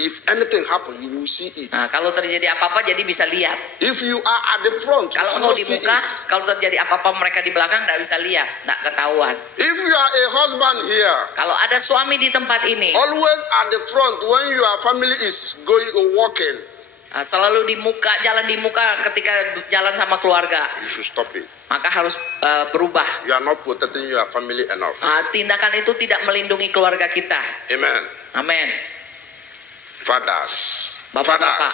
If anything happen, you will see it. Kalau terjadi apa-apa jadi bisa lihat. If you are at the front, you Kalau engkau cannot di see muka, it. kalau terjadi apa-apa mereka di belakang nggak bisa lihat, nggak ketahuan. If you are a husband here, Kalau ada suami di tempat ini, always at the front when your family is going walking, selalu di muka, jalan di muka ketika jalan sama keluarga, you should stop it. maka harus berubah. You are not protecting your family enough. Tindakan itu tidak melindungi keluarga kita. Amen. Amin. Fathers, Bapak-bapak.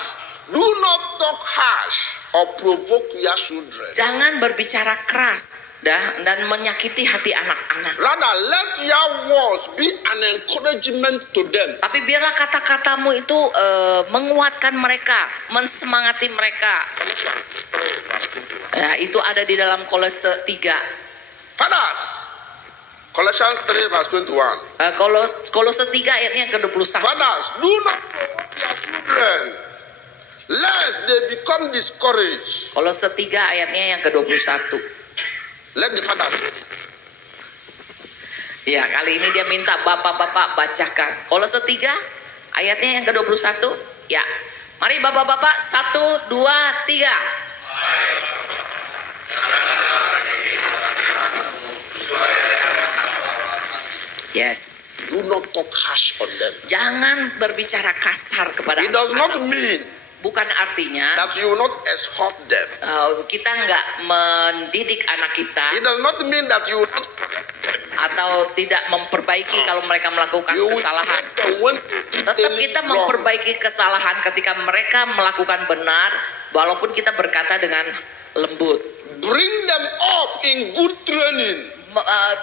do not talk harsh or provoke your children. Jangan berbicara keras dan menyakiti hati anak-anak. Rather, let your words be an encouragement to them. Tapi biarlah kata-katamu itu menguatkan mereka, mensemangati mereka. Ya, itu ada di dalam Kolose 3. Fathers, Colossians 3 verse 21. Kolose 3 ayatnya yang ke-21. Fathers, do not provoke your children, lest they become discouraged. Kolose 3 ayatnya yang ke-21. Let the fathers read it. Ya, kali ini dia minta bapak-bapak bacakan. Kolose 3 ayatnya yang ke-21. Ya. Mari bapak-bapak 1 2 3. Yes. Do not talk harsh on them. Jangan berbicara kasar kepada It does anak-anak. not mean Bukan artinya that you will not exhort them. kita nggak mendidik anak kita It does not mean that you will not atau tidak memperbaiki kalau mereka melakukan you will kesalahan. correct them when Tetap anything kita wrong. memperbaiki kesalahan ketika mereka melakukan benar, walaupun kita berkata dengan lembut. Bring them up in good training.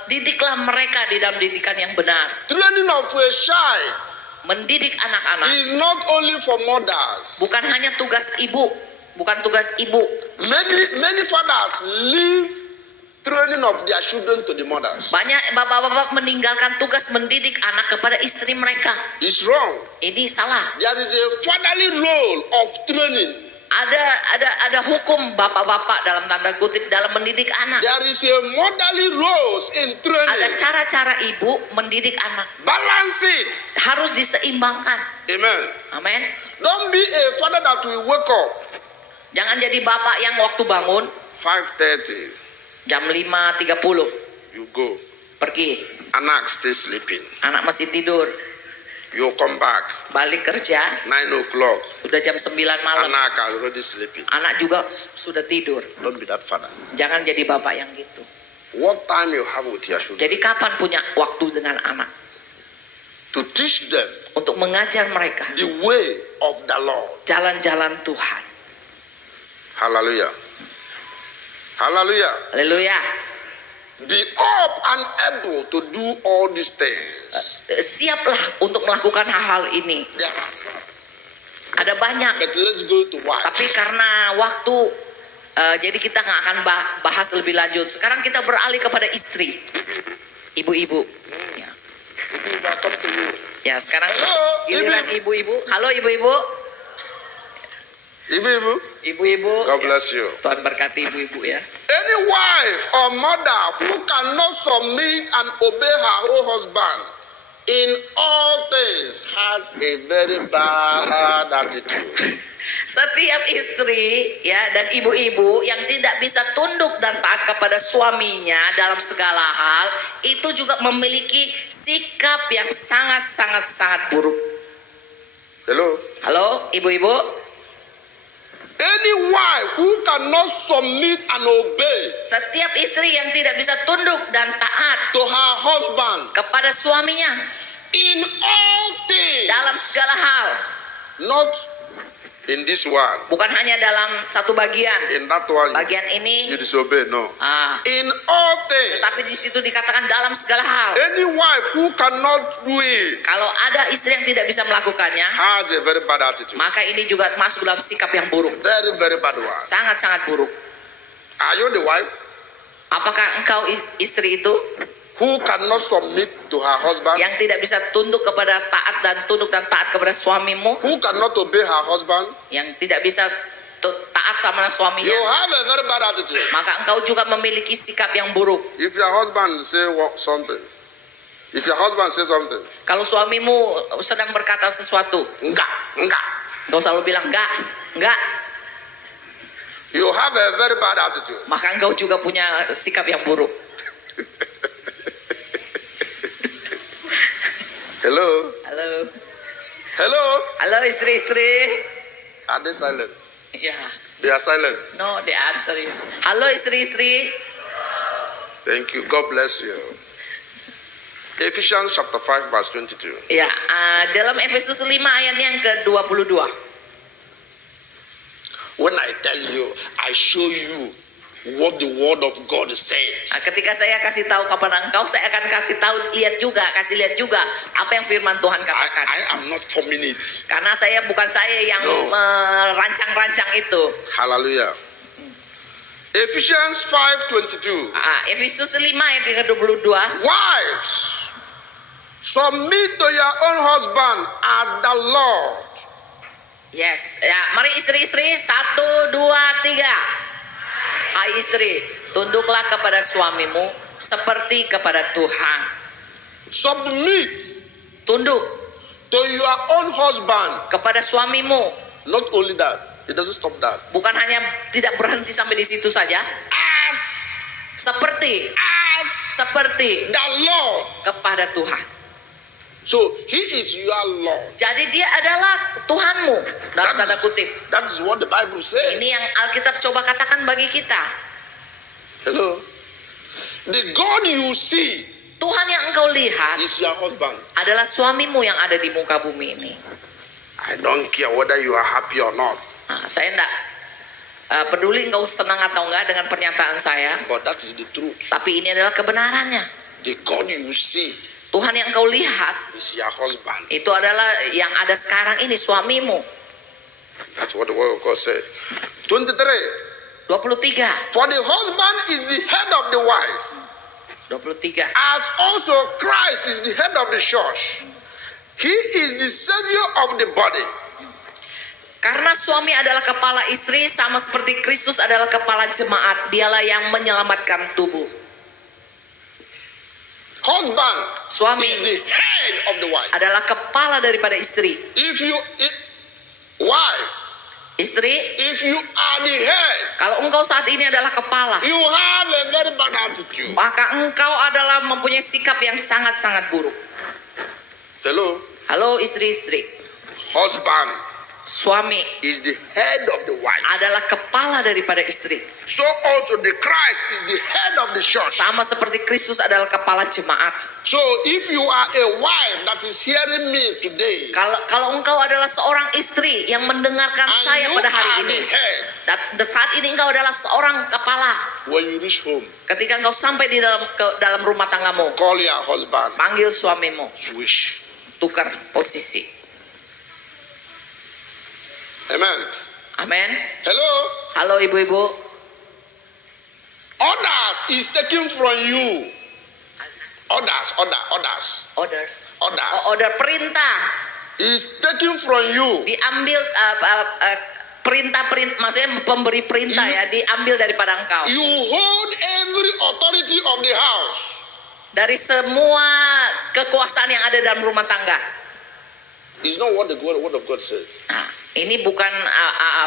Didiklah mereka di dalam didikan yang benar. Training of a child Mendidik anak-anak is not only for mothers. bukan hanya tugas ibu, bukan tugas ibu. Many fathers leave training of their children to the mothers. Banyak bapak-bapak meninggalkan tugas mendidik anak kepada istri mereka. It's wrong. Ini salah. There is a fatherly role of training. Ada hukum bapak-bapak dalam tanda kutip dalam mendidik anak. There is a motherly role in Ada training. cara-cara ibu mendidik anak. Balance it. Harus diseimbangkan. Amen. Amin. Don't be a father that will wake up Jangan jadi bapak yang waktu bangun 5:30. jam 5.30 You go. pergi. Anak still sleeping. Anak masih tidur. You come back Balik kerja 9 o'clock. udah jam 9 malam. Anak are already sleeping. Anak juga sudah tidur. Don't be that father. Jangan jadi bapak yang gitu. What time you have with your children? Jadi kapan punya waktu dengan anak To teach them untuk mengajar mereka the way of the Lord. jalan-jalan Tuhan. Hallelujah. Hallelujah. Haleluya. Be up and able to do all these things. Siaplah untuk melakukan hal-hal ini. There are Ada banyak, But let's go to wife. tapi karena waktu, jadi kita nggak akan bahas lebih lanjut. Sekarang kita beralih kepada istri, ibu-ibu. Ya, Welcome to you. ya sekarang Halo, giliran ibu-ibu. ibu-ibu. Halo ibu-ibu. Ibu-ibu, Ibu-ibu. God bless you. Tuhan berkati ibu-ibu ya. Any wife or mother who cannot submit and obey her own husband in all things has a very bad attitude. Setiap istri ya dan ibu-ibu yang tidak bisa tunduk dan taat kepada suaminya dalam segala hal itu juga memiliki sikap yang sangat buruk. Hello? Halo, ibu-ibu. Any wife who cannot submit and obey Setiap istri yang tidak bisa tunduk dan taat to her husband kepada suaminya in all things, dalam segala hal, not in this one, bukan hanya dalam satu bagian. in that one Bagian you ini, disobey, no. ah, In all things, tapi di situ dikatakan dalam segala hal. any wife who cannot do it Kalau ada istri yang tidak bisa melakukannya, has a very bad attitude. maka ini juga masuk dalam sikap yang buruk, Very, very bad one. sangat-sangat buruk. Are you the wife Apakah engkau istri itu who cannot submit to her husband? yang tidak bisa tunduk kepada taat dan tunduk dan taat kepada suamimu, Who cannot obey her husband? yang tidak bisa taat sama You suaminya, have a very bad attitude. maka engkau juga memiliki sikap yang buruk. If your husband say something, if your husband say something, Kalau suamimu sedang berkata sesuatu, enggak, enggak. kau selalu bilang enggak, You have a very bad attitude. maka engkau juga punya sikap yang buruk. Hello? Halo, Hello? halo istri-istri. Are they silent? Ya, They are silent. no, the answer you. Halo istri-istri. Thank you. God bless you. Ephesians chapter 5 verse 22. Ya, dalam Efesus 5 ayatnya yang ke-22. When I tell you, I show you what the word of God said. Ketika saya kasih tahu kepada engkau, saya akan kasih tahu, kasih lihat juga apa yang firman Tuhan katakan. I am not forming it. Karena bukan saya yang No. merancang-rancang itu. Hallelujah. Ephesians 5:22. Efesus 5 ayat yang ke-22. Wives, submit to your own husband as the Lord. Yes, ya, mari istri-istri, 1, 2, 3. Hai istri, tunduklah kepada suamimu seperti kepada Tuhan. Submit Tunduk to your own husband. kepada suamimu. Not only that, it doesn't stop that. Bukan hanya tidak berhenti sampai di situ saja. As Seperti the Lord. kepada Tuhan. So he is your Lord. Jadi dia adalah Tuhanmu dalam tanda kutip. That is what the Bible says. Ini yang Alkitab coba katakan bagi kita. Hello. The God you see Tuhan yang engkau lihat is your husband. adalah suamimu yang ada di muka bumi ini. I don't care whether you are happy or not, Saya enggak peduli engkau senang atau enggak dengan pernyataan saya, but that is the truth. tapi ini adalah kebenarannya. The God you see Tuhan yang engkau lihat is your husband. itu adalah yang ada sekarang ini, suamimu. That's what the word of God said. 23. 23. For the husband is the head of the wife, 23. as also Christ is the head of the church. He is the savior of the body. Karena suami adalah kepala istri, sama seperti Kristus adalah kepala jemaat. Dialah yang menyelamatkan tubuh. Husband Suami is the head of the wife. adalah kepala daripada istri. Wife, Istri, if you are the head, kalau engkau saat ini adalah kepala, you have a very bad attitude. maka engkau adalah mempunyai sikap yang sangat-sangat buruk. Hello? Halo istri-istri, Husband suami is the head of the wife. adalah kepala daripada istri. So also the Christ is the head of the church. Sama seperti Kristus adalah kepala jemaat. So if you are a wife that is hearing me today, Kalau engkau adalah seorang istri yang mendengarkan and saya you pada hari are ini, the head, dan saat ini engkau adalah seorang kepala. when you reach home, Ketika engkau sampai di dalam rumah tanggamu, call your husband, panggil suamimu, swish. tukar posisi. Amen. Amin. Hello? Halo ibu-ibu. Others is taken from you. Others. Orders. Others Order perintah is taken from you. diambil, perintah, maksudnya pemberi perintah ya, diambil daripada engkau. You hold every authority of the house. Dari semua kekuasaan yang ada dalam rumah tangga. It's not what the word of God said. Nah, ini bukan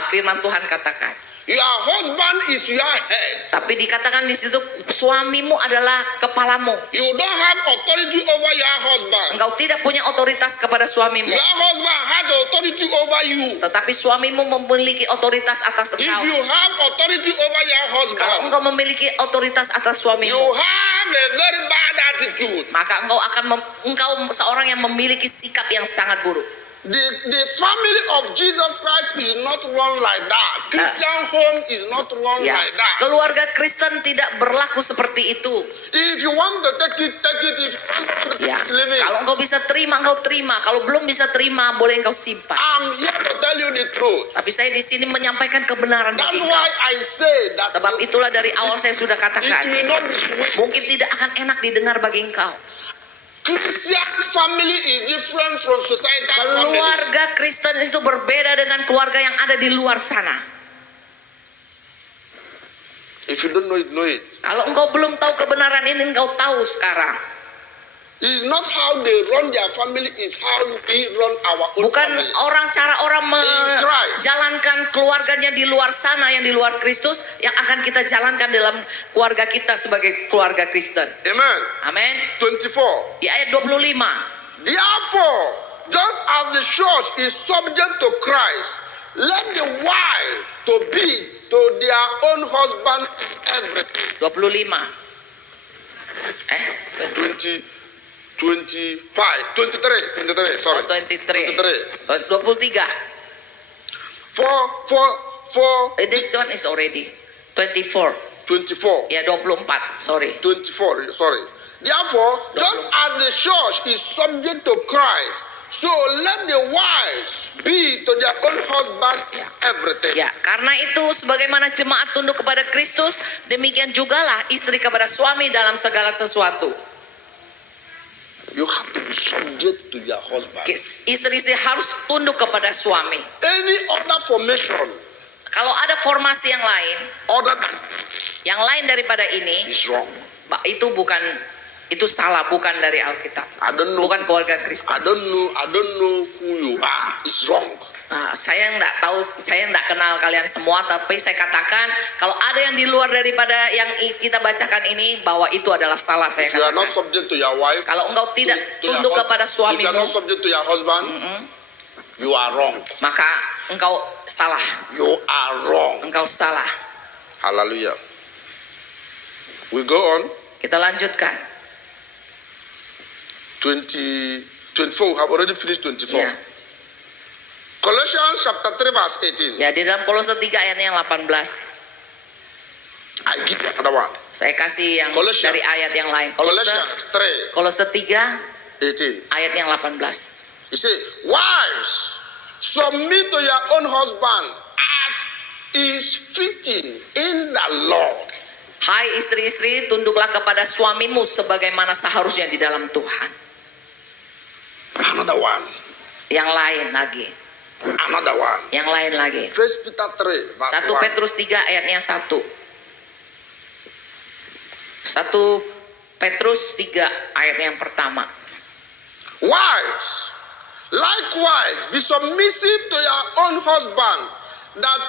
firman Tuhan katakan. Your husband is your head. Tapi dikatakan di situ suamimu adalah kepalamu. You don't have authority over your husband. Engkau tidak punya otoritas kepada suamimu. Your husband has authority over you. Tetapi suamimu memiliki otoritas atas If engkau. you have authority over your Kalau husband, engkau memiliki otoritas atas you suamimu, have a very bad attitude. maka engkau seorang yang memiliki sikap yang sangat buruk. The family of Jesus Christ is not run like that. Christian home is not run Ya, like that. keluarga Kristen tidak berlaku seperti itu. If you want to take it, take it. If you want to Ya, leave it. kalau engkau bisa terima, engkau terima. Kalau belum bisa terima, boleh engkau simpan. I'm here to tell you the truth. Tapi saya di sini menyampaikan kebenaran That's bagi engkau. why I say that Sebab itulah dari awal saya sudah it will katakan, not be sweet. mungkin tidak akan enak didengar bagi engkau. Christian family is different from societal family. Keluarga Kristen itu berbeda dengan keluarga yang ada di luar sana. If you don't know it, know it. Kalau engkau belum tahu kebenaran ini, engkau tahu sekarang. It's not how they run their family, it's how we run our own Bukan family. cara orang Christ. menjalankan keluarganya di luar sana, yang di luar Kristus, yang akan kita jalankan dalam keluarga kita sebagai keluarga Kristen. Amen. Amin. 24. Di ayat 25. Therefore, just as the church is subject to Christ, let the wife to be to their own husband in everything. 25. 23, sorry. 23. 23. 23. For This one is already 24. 24. Ya 24. Sorry. 24, sorry. Therefore, just as the church is subject to Christ, so let the wives be to their own husband in everything. Ya, karena itu sebagaimana jemaat tunduk kepada Kristus, demikian jugalah istri kepada suami dalam segala sesuatu. You have to be subject to your husband. Istri-istri harus tunduk kepada suami. Any other formation Kalau ada formasi other than yang lain daripada ini, is wrong. itu salah, bukan dari Alkitab. I don't know. Bukan keluarga Kristen. I don't know who you are. It's wrong. Saya nggak kenal kalian semua, tapi saya katakan kalau ada yang di luar daripada yang kita bacakan ini, bahwa itu adalah salah. Saya If you are not katakan. subject to your wife, Kalau engkau tidak to your tunduk hus- kepada if you are not suamimu, subject to your husband, you are wrong. maka engkau salah. You are wrong. Engkau salah. Hallelujah. We go on. Kita lanjutkan. 24, we have already finished 24. Ya. Colossians chapter 3 verse 18. Ya, di dalam Kolose 3 ayatnya yang 18. I give you another one. Saya kasih yang Colossians. dari ayat yang lain. Colossians 3, Kolose 3 18. ayat yang 18. He said, wives, submit to your own husband as is fitting in the Lord. Hai istri-istri, tunduklah kepada suamimu sebagaimana seharusnya di dalam Tuhan. Another one. Yang lain lagi. Another one. Yang lain lagi. 1 Peter 3 verse 1 1. Petrus 3 ayatnya 1. 1 Petrus 3 ayat yang pertama. Wives, likewise be submissive to your own husband, that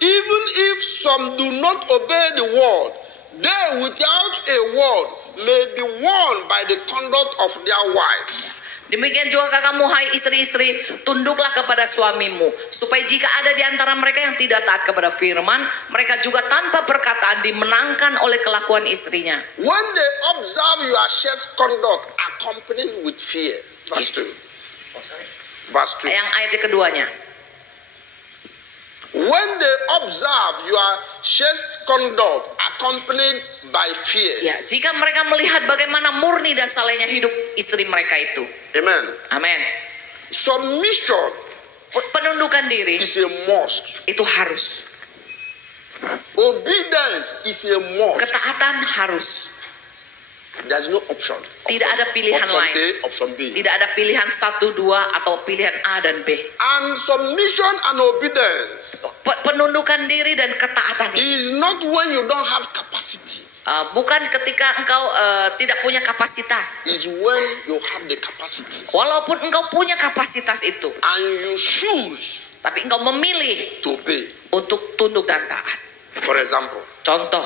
even if some do not obey the word, they without a word may be won by the conduct of their wives. Demikian juga kamu hai istri-istri, tunduklah kepada suamimu, supaya jika ada di antara mereka yang tidak taat kepada firman, mereka juga tanpa perkataan dimenangkan oleh kelakuan istrinya. When they observe your chaste conduct accompanied with fear. Verse Yes. 2. Verse 2. Yang ayat keduanya. When they observe your chaste conduct accompanied by fear. Ya, jika mereka melihat bagaimana murni dan salehnya hidup istri mereka itu. Amen. Amin. Submission Penundukan diri is a must. itu harus. Obedience is a must. Ketaatan harus. There's no option. Tidak ada pilihan Option lain. A, option B. Tidak ada pilihan 1, 2 atau pilihan A dan B. And submission and obedience Penundukan diri dan ketaatan itu is not when you don't have capacity. bukan ketika engkau tidak punya kapasitas. It's when you have the capacity Walaupun engkau punya kapasitas itu and you choose Tapi engkau memilih to obey. untuk tunduk dan taat. For example, Contoh,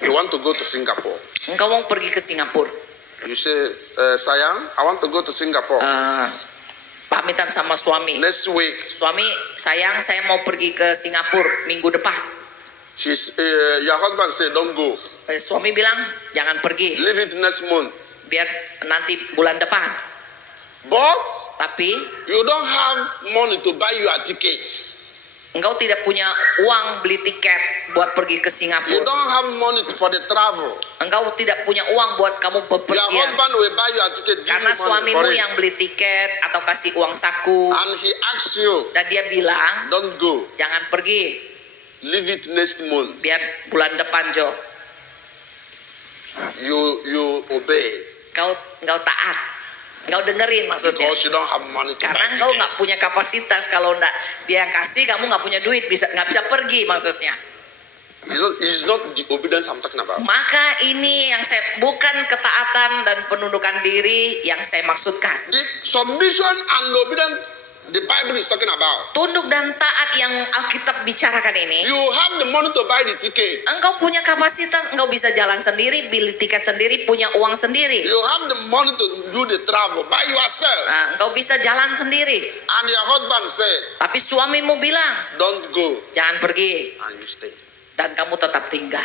you want to go to Singapore. engkau mau pergi ke Singapura. You say, sayang, I want to go to Singapore. Pamitan sama suami. Next week, Suami, sayang, saya mau pergi ke Singapura minggu depan. your husband say, don't go. Suami bilang, jangan pergi, Leave it next month. biar nanti bulan depan. But Tapi you don't have money to buy your ticket. engkau tidak punya uang beli tiket buat pergi ke You Singapura. don't have money for the travel. Engkau tidak punya uang buat kamu Your bepergian. husband will buy your ticket, give Karena you money for suamimu it. yang beli tiket atau kasih uang saku. And he asks you, Dan dia bilang, don't go. jangan pergi, Leave it next month. biar bulan depan Jo. You obey. Engkau taat. Engkau dengerin maksudnya. Because you don't have money to Karena buy engkau nggak tickets. punya kapasitas. Kalau enggak dia yang kasih, kamu nggak punya duit, nggak bisa pergi maksudnya. It's not the obedience I'm talking about. Maka ini yang saya, bukan ketaatan dan penundukan diri yang saya maksudkan. The submission and obedience the Bible is talking about. Tunduk dan taat yang Alkitab bicarakan ini. You have the money to buy the ticket. Engkau punya kapasitas, engkau bisa jalan sendiri, beli tiket sendiri, punya uang sendiri. You have the money to do the travel by yourself. Nah, engkau bisa jalan sendiri. And your husband said, Tapi suamimu bilang, don't go. jangan pergi. And you stay. Dan kamu tetap tinggal.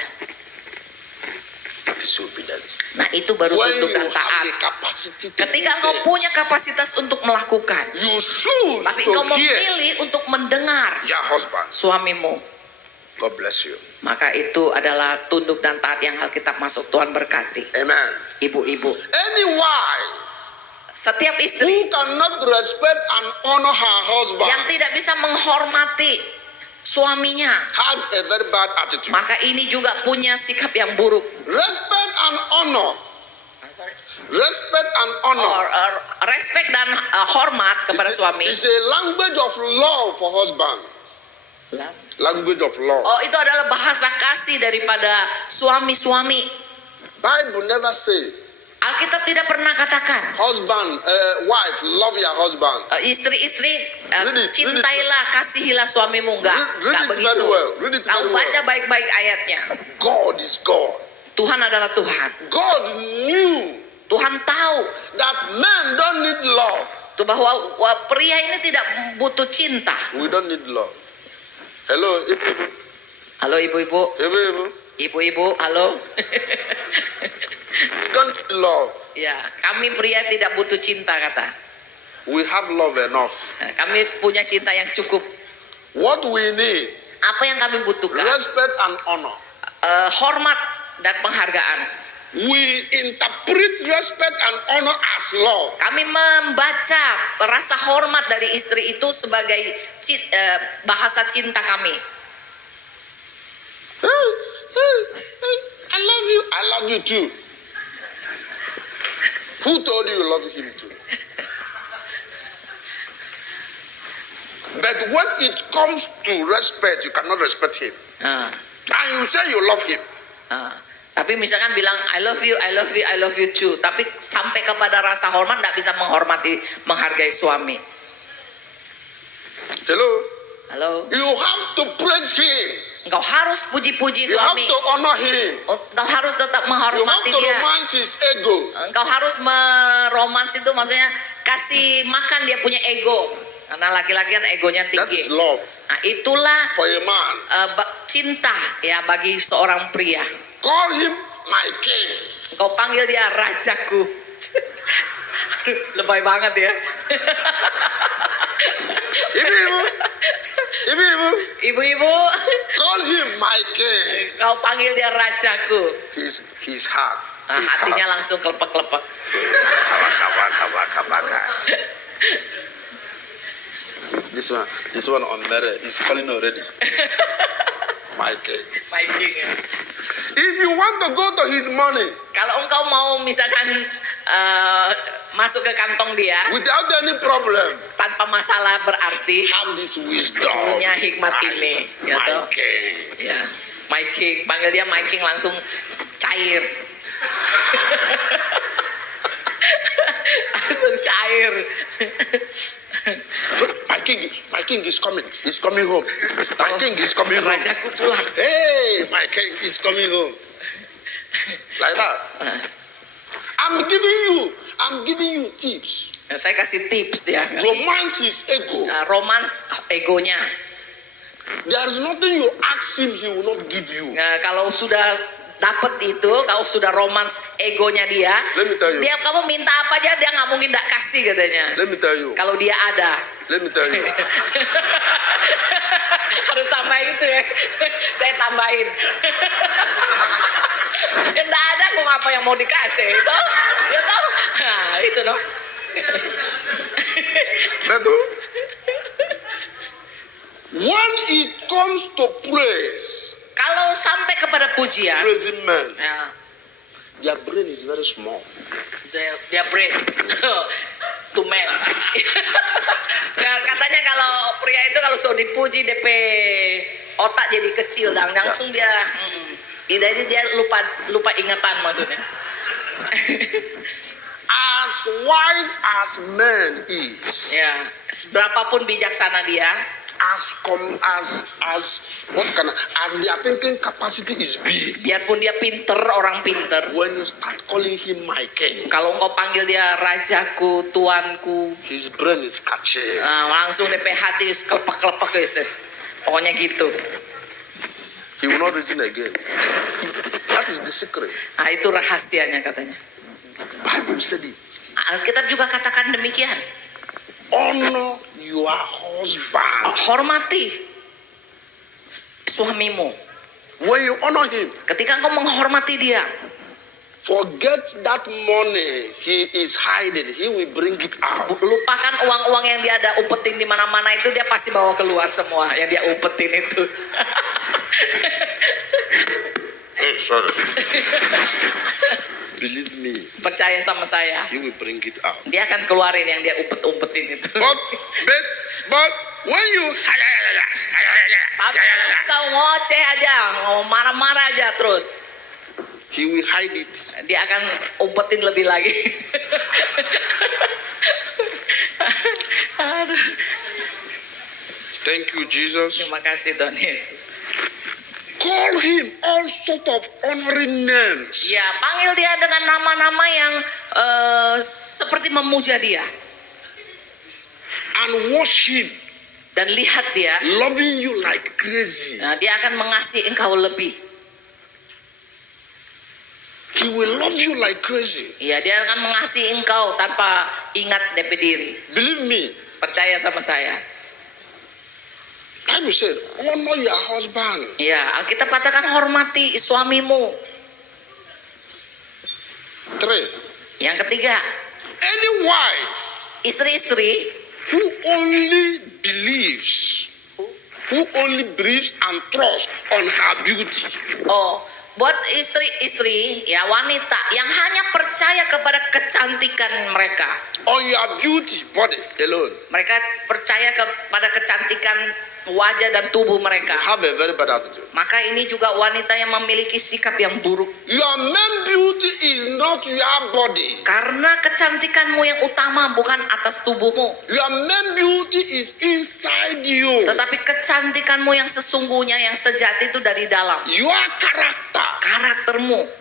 That is obedience. Nah, itu baru When tunduk you dan have taat. the capacity to Ketika do engkau things, punya kapasitas untuk melakukan, you choose tapi to engkau hear memilih untuk mendengar your husband. suamimu, God bless you. maka itu adalah tunduk dan taat yang Alkitab masuk. Tuhan berkati. Amen. Ibu-ibu, Any wife setiap who istri cannot respect and honor her husband yang tidak bisa menghormati suaminya, has a very bad attitude. maka ini juga punya sikap yang buruk. Respect and honor. Respect and honor Respect dan hormat kepada suami. is a language of love for husband. Language of love. Oh, itu adalah bahasa kasih daripada suami-suami. Bible never say Alkitab tidak pernah katakan, husband, wife, love your husband. istri-istri, Read it, cintailah, kasihilah suamimu. Read Enggak it begitu. very well, read it Kau very baca well. baik-baik ayatnya. God is God. Tuhan adalah Tuhan. God knew Tuhan tahu that men don't need love. tuh bahwa pria ini tidak butuh cinta. We don't need love. Hello, ibu-ibu. Halo ibu-ibu, Ibu-ibu. ibu-ibu, halo. We don't need love. Ya, kami pria tidak butuh cinta kata. We have love enough. Kami punya cinta yang cukup. What we need, Apa yang kami butuhkan? respect and honor. Hormat dan penghargaan. We interpret respect and honor as love. Kami membaca rasa hormat dari istri itu sebagai bahasa cinta kami. I love you. I love you too. Who told you you love him too? But when it comes to respect, you cannot respect him. Ah, And you say you love him. ah. Tapi misalkan bilang I love you, I love you, I love you too. Tapi sampai kepada rasa hormat tidak bisa menghormati, menghargai suami. Hello? Halo, You have to praise him. engkau harus puji-puji You have suami. to honor him. Engkau harus tetap You have menghormati to dia. romance his ego. Engkau harus meromans itu maksudnya kasih makan dia punya ego. Karena laki-laki kan egonya That is tinggi. love Nah, itulah for a man. cinta ya bagi seorang pria. Call him my king. Engkau panggil dia rajaku. Aduh, lebay banget ya. Ibu-ibu. Ibu-ibu. Ibu-ibu, Call him my king. kau panggil dia rajaku. His heart. Nah, His hatinya heart. langsung kelepek-kelepek. This one on Mary is calling already. My king. Fighting ya. If you want to go to his money Kalau engkau mau misalkan masuk ke kantong dia without any problem, tanpa masalah berarti have this wisdom. punya hikmat ini, ya My toh? king. Ya, my king, panggil dia my king langsung cair. Langsung cair. my king is coming. He's coming home. My king is coming home. Rajaku pulang. Hey, my king is coming home. Like that. I'm giving you tips. Saya kasih tips ya. Romance his ego. Romans egonya. There is nothing you ask him, he will not give you. Nah, kalau sudah dapat itu, kalau sudah romans egonya dia, Let me tell you. dia kamu minta apa aja dia nggak mungkin nggak kasih katanya. Let me tell you. Kalau dia ada. Let me tell you. Harus tambahin itu ya. Saya tambahin. Enggak ada kok apa yang mau dikasih itu. Ya tahu. Nah, itu noh. Betul? When it comes to praise, Kalau sampai kepada pujian, praising men, ya, their brain is very small. dia brain to man. Ya, katanya kalau pria itu kalau sudah dipuji DP otak jadi kecil dan langsung dia tidak dia lupa ingatan maksudnya. As wise as man is, Ya, berapapun bijaksana dia, as their thinking capacity is big. biarpun dia orang pinter, When you start calling him my king, kalau engkau panggil dia rajaku, tuanku, his brain is catching. langsung DP hati kelepek-kelepek gitu. Pokoknya gitu. He will not reason again. That is the secret. Nah, itu rahasianya katanya. Bible said it. Alkitab juga katakan demikian. Honor your husband. Hormati suamimu. When you honor him, Ketika engkau menghormati dia, forget that money he is hiding. He will bring it out. lupakan uang-uang yang dia ada umpetin di mana-mana itu, dia pasti bawa keluar semua yang dia umpetin itu. Sorry. Believe me, Percaya sama saya, he will bring it out. dia akan keluarin yang dia umpet-umpetin itu. But when you Tapi kau ngoceh aja, mau marah-marah aja terus, he will hide it. dia akan umpetin lebih lagi. Aduh. Thank you, Jesus. Terima kasih Tuhan Yesus. Call him all sort of honoring names. Ya, panggil dia dengan nama-nama yang seperti memuja dia. And watch him Dan lihat dia, loving you like crazy. nah, dia akan mengasihi engkau lebih. He will love you like crazy. Ya, dia akan mengasihi engkau tanpa ingat DP diri. Believe me, Percaya sama saya. Bible said, honor your husband. Ya, Alkitab katakan hormati suamimu. 3. Yang ketiga, Any wife istri-istri who only believes and trusts on her beauty, buat istri-istri ya, wanita yang hanya percaya kepada kecantikan mereka. on your beauty body alone, Mereka percaya kepada kecantikan wajah dan tubuh mereka. have a very bad attitude. Maka ini juga wanita yang memiliki sikap yang buruk. Your main beauty is not your body. Karena kecantikanmu yang utama bukan atas tubuhmu, Your main beauty is inside you. tetapi kecantikanmu yang sesungguhnya, yang sejati itu dari dalam. Your character, Karaktermu,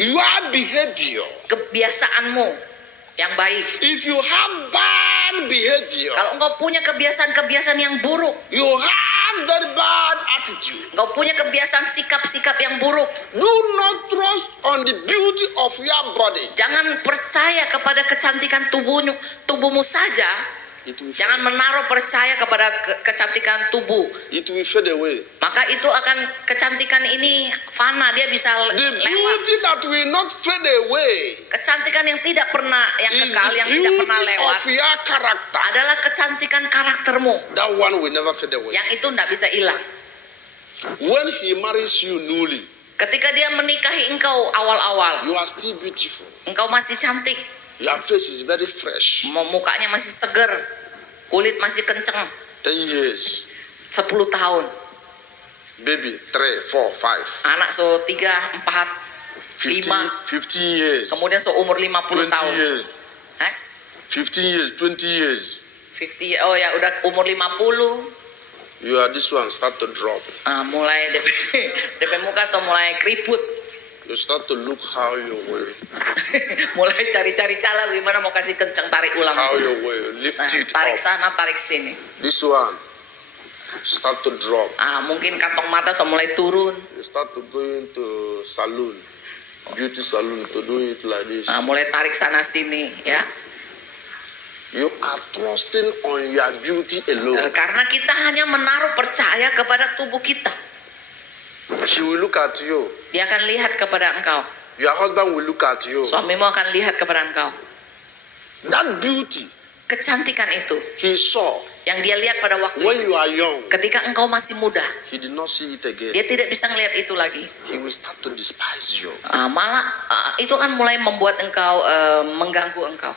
your behavior. kebiasaanmu yang baik. If you have bad behavior, Kalau engkau punya kebiasaan-kebiasaan yang buruk, you have very bad attitude. engkau punya kebiasaan sikap-sikap yang buruk, Do not trust on the beauty of your body. jangan percaya kepada kecantikan tubuhmu saja. It will Jangan menaruh percaya kepada kecantikan tubuh. fade away. Maka itu akan, kecantikan ini fana, dia bisa The lewat. beauty that will not fade away Kecantikan yang tidak pernah, yang is kekal, the yang tidak pernah beauty lewat of your character. adalah kecantikan karaktermu. That one will never fade away. Yang itu tidak bisa hilang. When he marries you newly, Ketika dia menikahi engkau awal-awal, you are still beautiful. engkau masih cantik, Your face is very fresh. mukanya masih seger, kulit masih kenceng. 10 years, 10 tahun, baby, 3, 4, 5, anak 3, 4, 5, 15 years, kemudian seumur 50 20 tahun. years, Hah? 15 years, 20 years. 50, oh ya udah umur 50. This one start to drop. Mulai DP muka so mulai keriput. You start to look how you will, Mulai cari-cari cara gimana mau kasih kencang, tarik ulang. how you will lift it Tarik up. sana, tarik sini. This one start to drop. Mungkin kantong mata so mulai turun. You start to go into salon, beauty salon to do it like this. Mulai tarik sana sini ya. You are trusting on your beauty alone. Karena kita hanya menaruh percaya kepada tubuh kita. She will look at you. Dia akan lihat kepada engkau. Your husband will look at you. Suamimu akan lihat kepada engkau. That beauty Kecantikan itu he saw yang dia lihat pada waktu when itu. you are young, Ketika engkau masih muda, he did not see it again. dia tidak bisa ngelihat itu lagi. He will start to despise you. Malah itu kan mulai membuat engkau mengganggu engkau.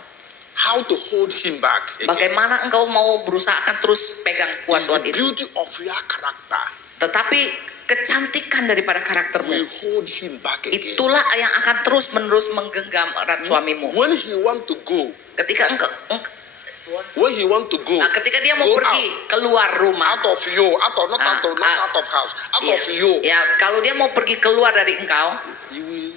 How to hold him back again. Bagaimana engkau mau berusaha akan terus pegang It's kuat-kuat the itu. beauty of your character Tetapi kecantikan daripada karaktermu, will hold him back again. itulah yang akan terus menerus menggenggam erat suamimu. When he want to go, Ketika ketika dia mau go pergi keluar rumah, out of you, not out of house, out ya, of you, ya kalau dia mau pergi keluar dari engkau,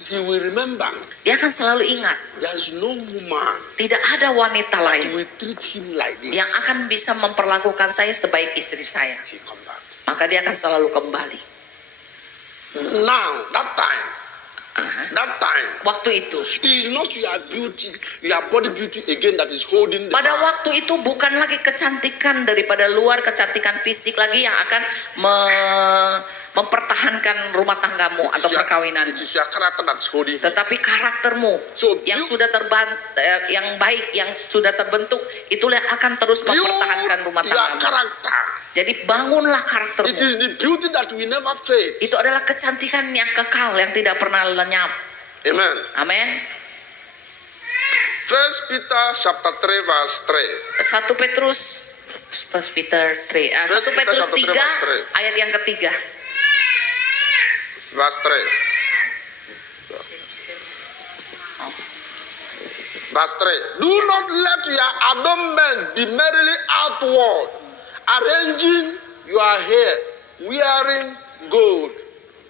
he will remember dia akan selalu ingat there is no woman tidak ada wanita who lain will treat him like this. yang akan bisa memperlakukan saya sebaik istri saya. He come back. Maka dia akan selalu kembali. Now, that time, Waktu itu, it is not your beauty, your body beauty again that is holding the pada man. waktu itu bukan lagi kecantikan daripada luar, kecantikan fisik lagi yang akan mempertahankan rumah tanggamu atau perkawinan. It is your character that's holding him. Tetapi karaktermu So, yang sudah yang baik, yang sudah terbentuk, itulah yang akan terus mempertahankan rumah Build your tanggamu. character. Jadi bangunlah karaktermu. It is the beauty that will never fade. Itu adalah kecantikan yang kekal, yang tidak pernah lenyap. Amen. Amin. 1 Peter chapter 3 verse 3. 1 Petrus 1 Peter 3 1 Petrus 3 ayat yang ketiga. Verse 3. Verse 3. Do not let your adornment be merely outward, arranging your hair, wearing gold,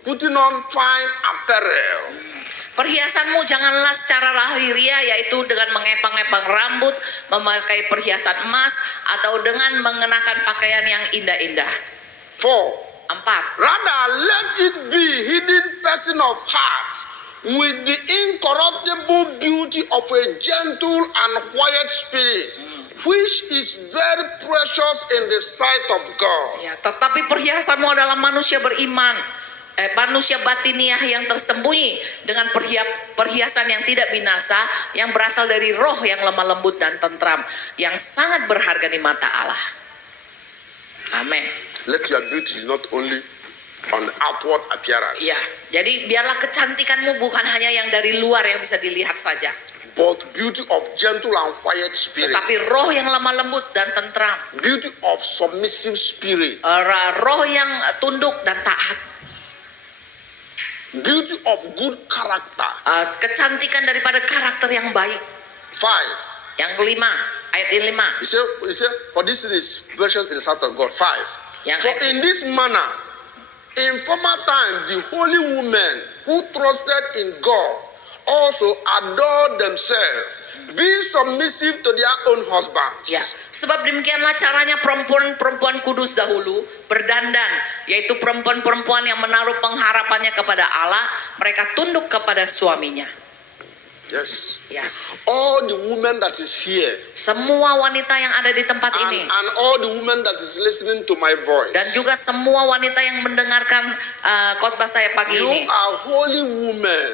putting on fine apparel. Perhiasanmu janganlah secara lahiriah, yaitu dengan mengepang-epang rambut, memakai perhiasan emas, atau dengan mengenakan pakaian yang indah-indah. 4. 4. Rather, let it be hidden person of heart with the incorruptible beauty of a gentle and quiet spirit, which is very precious in the sight of God. Ya, tetapi perhiasanmu adalah manusia beriman, manusia batiniah yang tersembunyi dengan perhiasan yang tidak binasa, yang berasal dari roh yang lemah lembut dan tentram, yang sangat berharga di mata Allah. Amin. Let your beauty not only on the outward appearance, Ya, jadi biarlah kecantikanmu bukan hanya yang dari luar yang bisa dilihat saja, but beauty of gentle and quiet spirit, tetapi roh yang lemah lembut dan tentram, beauty of submissive spirit, roh yang tunduk dan taat, beauty of good character. kecantikan daripada karakter yang baik. 5. Yang kelima, ayat yang 5. He said, for this is precious in the sight of God. 5. Yang So in this manner, in former time, the holy women who trusted in God also adored themselves, being submissive to their own husbands. Ya, sebab demikianlah caranya perempuan-perempuan kudus dahulu berdandan, yaitu perempuan-perempuan yang menaruh pengharapannya kepada Allah, mereka tunduk kepada suaminya. Yes. Ya, All the women that is here, semua wanita yang ada di tempat ini, and all the women that is listening to my voice, dan juga semua wanita yang mendengarkan khotbah saya pagi you ini, are holy women.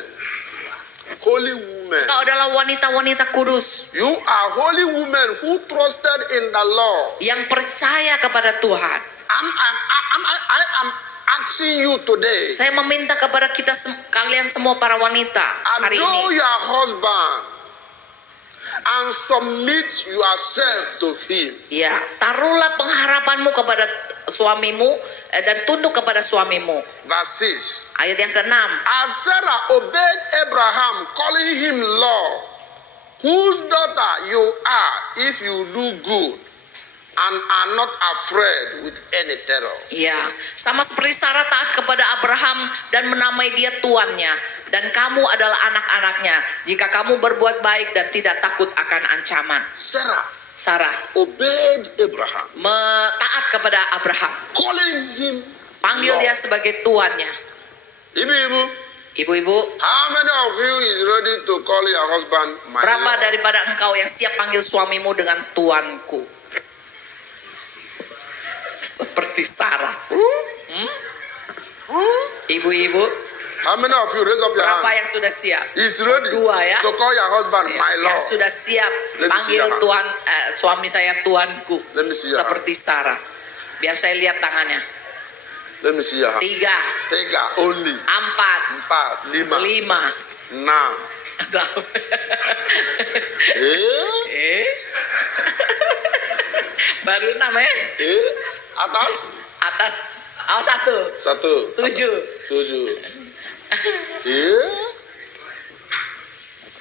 Holy women. engkau adalah wanita-wanita kudus You are holy women who trusted in the Lord. yang percaya kepada Tuhan. I am asking you today, Saya meminta kepada kalian semua para wanita hari adore ini, your husband and submit yourself to him. ya, taruhlah pengharapanmu kepada suamimu dan tunduk kepada suamimu. Verse 6. Ayat yang ke-6. As Sarah obeyed Abraham, calling him Lord, whose daughter you are if you do good, and are not afraid with any terror. Ya, sama seperti Sarah taat kepada Abraham dan menamai dia tuannya, dan kamu adalah anak-anaknya jika kamu berbuat baik dan tidak takut akan ancaman. Sarah Obeyed Abraham, taat kepada Abraham, calling him panggil dia Lord. sebagai tuannya. Ibu-ibu, How many of you is ready to call your husband my berapa Lord? daripada engkau yang siap panggil suamimu dengan tuanku? Seperti Sarah. Ibu-ibu, How many of you raise up your berapa hand? yang sudah siap? Is ready Dua ya. to call your husband my Yang Lord. sudah siap Let me see panggil your hand. tuan suami saya tuanku. Let me see your Seperti Sarah. Biar saya lihat tangannya. Let me see your hand. 3, Tiga only. 4, 4, 5, 5. 6. Eh? Baru 6 ya? Atas? Atas. Oh, 1. 1. 7. 7.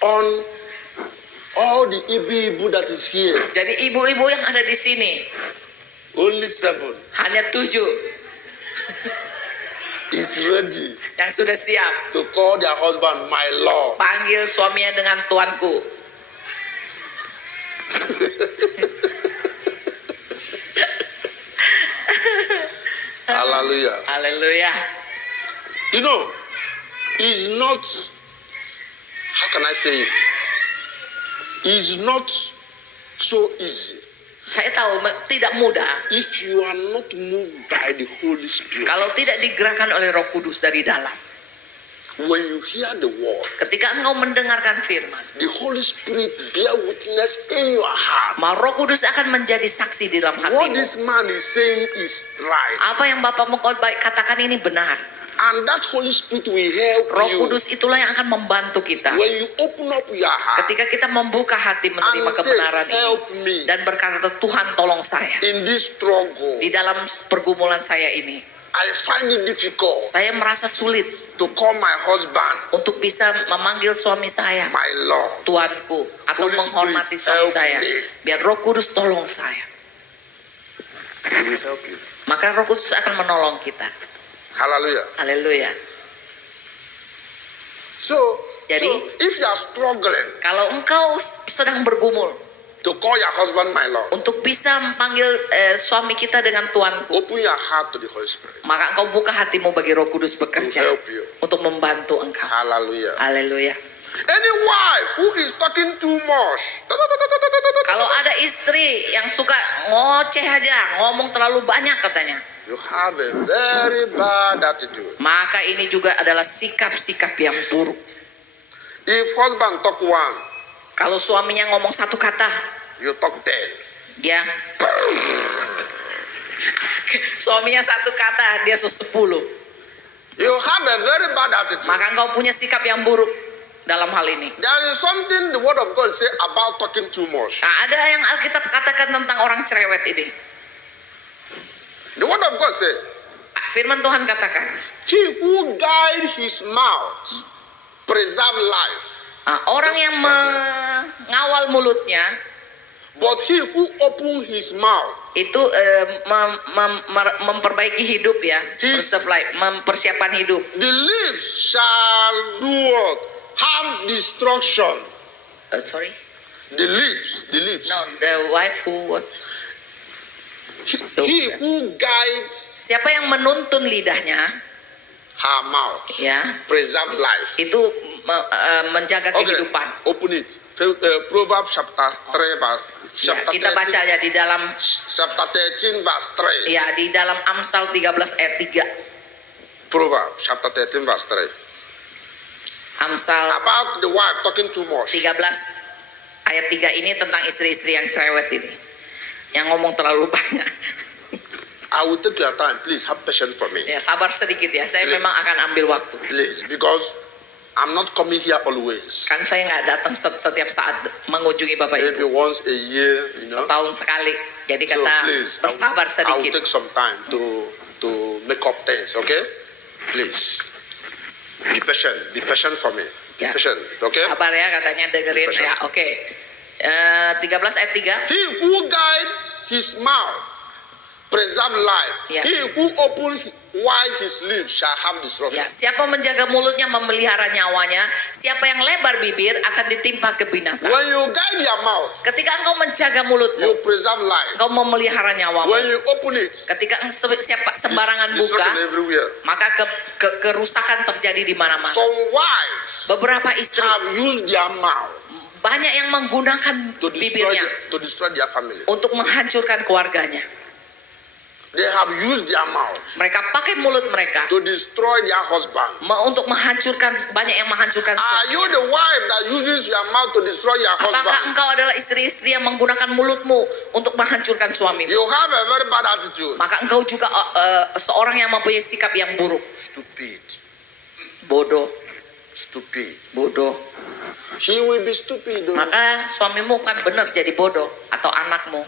On all the ibu that is here, Jadi ibu-ibu yang ada di sini only 7 hanya 7 is ready yang sudah siap to call their husband my Lord. panggil suaminya dengan tuanku. Hallelujah. Haleluya. You know, it's not, how can I say it? It's not so easy Saya tahu tidak mudah if you are not moved by the Holy Spirit. kalau tidak digerakkan oleh Roh Kudus dari dalam. When you hear the word, Ketika engkau mendengarkan firman, the Holy Spirit bear witness in your heart. maka Roh Kudus akan menjadi saksi di dalam What hatimu. this man is saying is right. Apa yang Bapakmu katakan ini benar. And that Holy Spirit will help Roh you. Kudus itulah yang akan membantu kita. When you open up your heart Ketika kita membuka hati menerima and say, kebenaran ini help me dan berkata, Tuhan tolong saya in this struggle, di dalam pergumulan saya ini. I find it difficult Saya merasa sulit to call my husband untuk bisa memanggil suami saya my Lord. Tuanku atau Holy menghormati Spirit, suami help saya. me. Biar Roh Kudus tolong saya. He will help you. Maka Roh Kudus akan menolong kita. Hallelujah. Haleluya. So Jadi, if you are struggling Kalau engkau sedang bergumul to call your husband my Lord, untuk bisa memanggil suami kita dengan Tuanku, open your heart to the Holy Spirit. maka engkau buka hatimu bagi Roh Kudus bekerja To help you. untuk membantu engkau. Hallelujah. Haleluya. Any wife who is talking too much, Kalau ada istri yang suka ngoceh aja, ngomong terlalu banyak katanya, you have a very bad attitude. maka ini juga adalah sikap-sikap yang buruk. If husband talk one, Kalau suaminya ngomong satu kata, you talk 10. dia suaminya satu kata, dia 10. You have a very bad attitude. Maka engkau punya sikap yang buruk dalam hal ini. There is something the word of God say about talking too much. Nah, ada yang Alkitab katakan tentang orang cerewet ini. The word of God say, Firman Tuhan katakan, he who guide his mouth preserve life, orang yang mengawal mulutnya but he who open his mouth, itu memperbaiki hidup ya, preserve life, mempersiapkan hidup. the lips shall do what? Have destruction. Sorry, The lips. no, the wife who what? He who guide Siapa yang menuntun lidahnya, her mouth, ya, preserve life. itu menjaga kehidupan. Open it. Proverbs chapter 3 verse Ya, kita baca ya di dalam chapter 13 verse 3. ya di dalam Amsal 13 ayat 3. Proverbs chapter 13 verse 3. Amsal About the wife talking too much. 13 ayat 3 ini tentang istri-istri yang cerewet ini, yang ngomong terlalu banyak. I will take your time. Please have patience for me. Ya, sabar sedikit ya, saya Please. memang akan ambil waktu. Please, because I'm not coming here always. Kan saya nggak datang setiap saat mengunjungi Bapak Maybe Ibu, once a year, setahun sekali. Jadi So kata please, bersabar I will sedikit. take some time to make up things, okay? Please. Be patient for me. Be Ya. patient, okay? Sabar ya katanya, dengerin Passion. ya. Oke. 13 ayat 3. He who guide his mouth preserve life. Yes. He who open wide his lips shall have Ya, disruption. siapa menjaga mulutnya memelihara nyawanya, siapa yang lebar bibir akan ditimpa kebinasaan. When you guide your mouth, Ketika engkau menjaga mulutmu, you preserve life. engkau memelihara nyawamu. When you open it, Ketika siapa sembarangan buka, destruction everywhere. maka kerusakan terjadi di mana-mana. Some wives Beberapa istri have used their mouth banyak yang menggunakan bibirnya to destroy their family. untuk menghancurkan keluarganya. They have used their mouth Mereka pakai mulut mereka to destroy their husband. untuk menghancurkan, banyak yang menghancurkan Are you suaminya. the wife that uses your mouth to destroy your Apakah husband? engkau adalah istri-istri yang menggunakan mulutmu untuk menghancurkan suamimu? You have a very bad attitude. Maka engkau juga seorang yang mempunyai sikap yang buruk. Stupid. Bodoh, Stupid. bodoh. He will be stupid. Though. Maka suamimu kan benar jadi bodoh atau anakmu.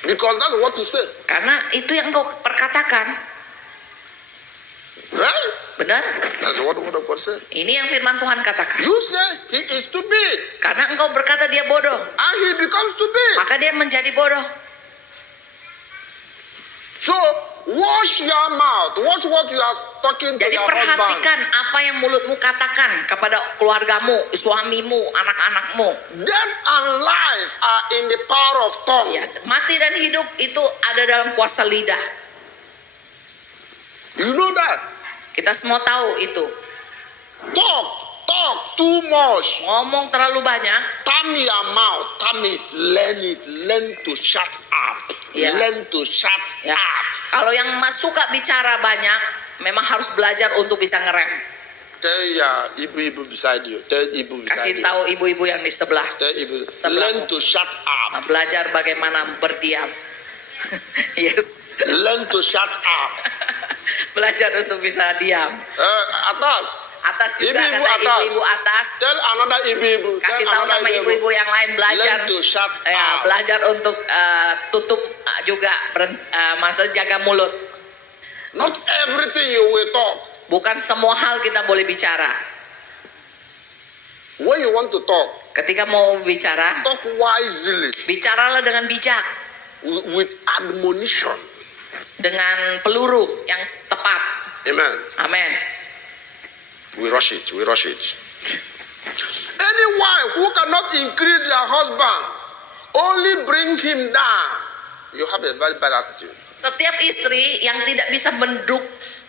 Because that's what you say. Karena itu yang engkau perkatakan. Right? Benar? That's what the word of God says. Ini yang firman Tuhan katakan. You say he is stupid. Karena engkau berkata dia bodoh, And he becomes stupid. maka dia menjadi bodoh. So, wash your mouth. Watch what you are talking to Jadi your husband. perhatikan apa yang mulutmu katakan kepada keluargamu, suamimu, anak-anakmu. Death and life are in the power of tongue. Ya, mati dan hidup itu ada dalam kuasa lidah. You know that? Kita semua tahu itu. Talk too much. Ngomong terlalu banyak, Turn your mouth, turn it, learn to shut up. Yeah. Learn to shut ya. up. Kalau yang suka bicara banyak, memang harus belajar untuk bisa ngerem. Tell your ibu-ibu beside you. Tell ibu beside Kasih you. tahu ibu-ibu yang di sebelah. Tell ibu. Sebelahmu. Learn to shut up. Belajar bagaimana berdiam. Yes. Learn to shut up. Belajar untuk bisa diam. Atas. Atas juga Ibu-ibu kata atas. ibu-ibu atas. Tell another ibu-ibu. Kasih Tell tahu another sama ibu-ibu yang lain belajar. Learn to shut Ya, up. belajar untuk tutup juga masa jaga mulut. Not everything you will talk. Bukan semua hal kita boleh bicara. When you want to talk, Ketika mau bicara, talk wisely bicaralah dengan bijak, with admonition. dengan peluru yang tepat. Amen. Amin. We rush it. Any wife who cannot increase your husband, only bring him down. You have a very bad attitude. Setiap istri yang tidak bisa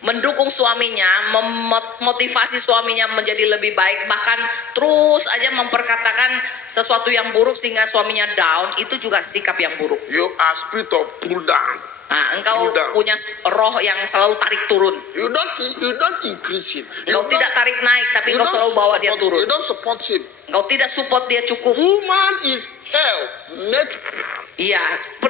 mendukung suaminya, memotivasi suaminya menjadi lebih baik, bahkan terus aja memperkatakan sesuatu yang buruk sehingga suaminya down, itu juga sikap yang buruk. You are spirit of pull down. Nah, engkau Pull down. punya roh yang selalu tarik turun. You don't increase him. Engkau tidak tarik naik, tapi engkau selalu bawa dia turun. You don't support him. Engkau tidak support dia cukup. Woman is help. Make Iya,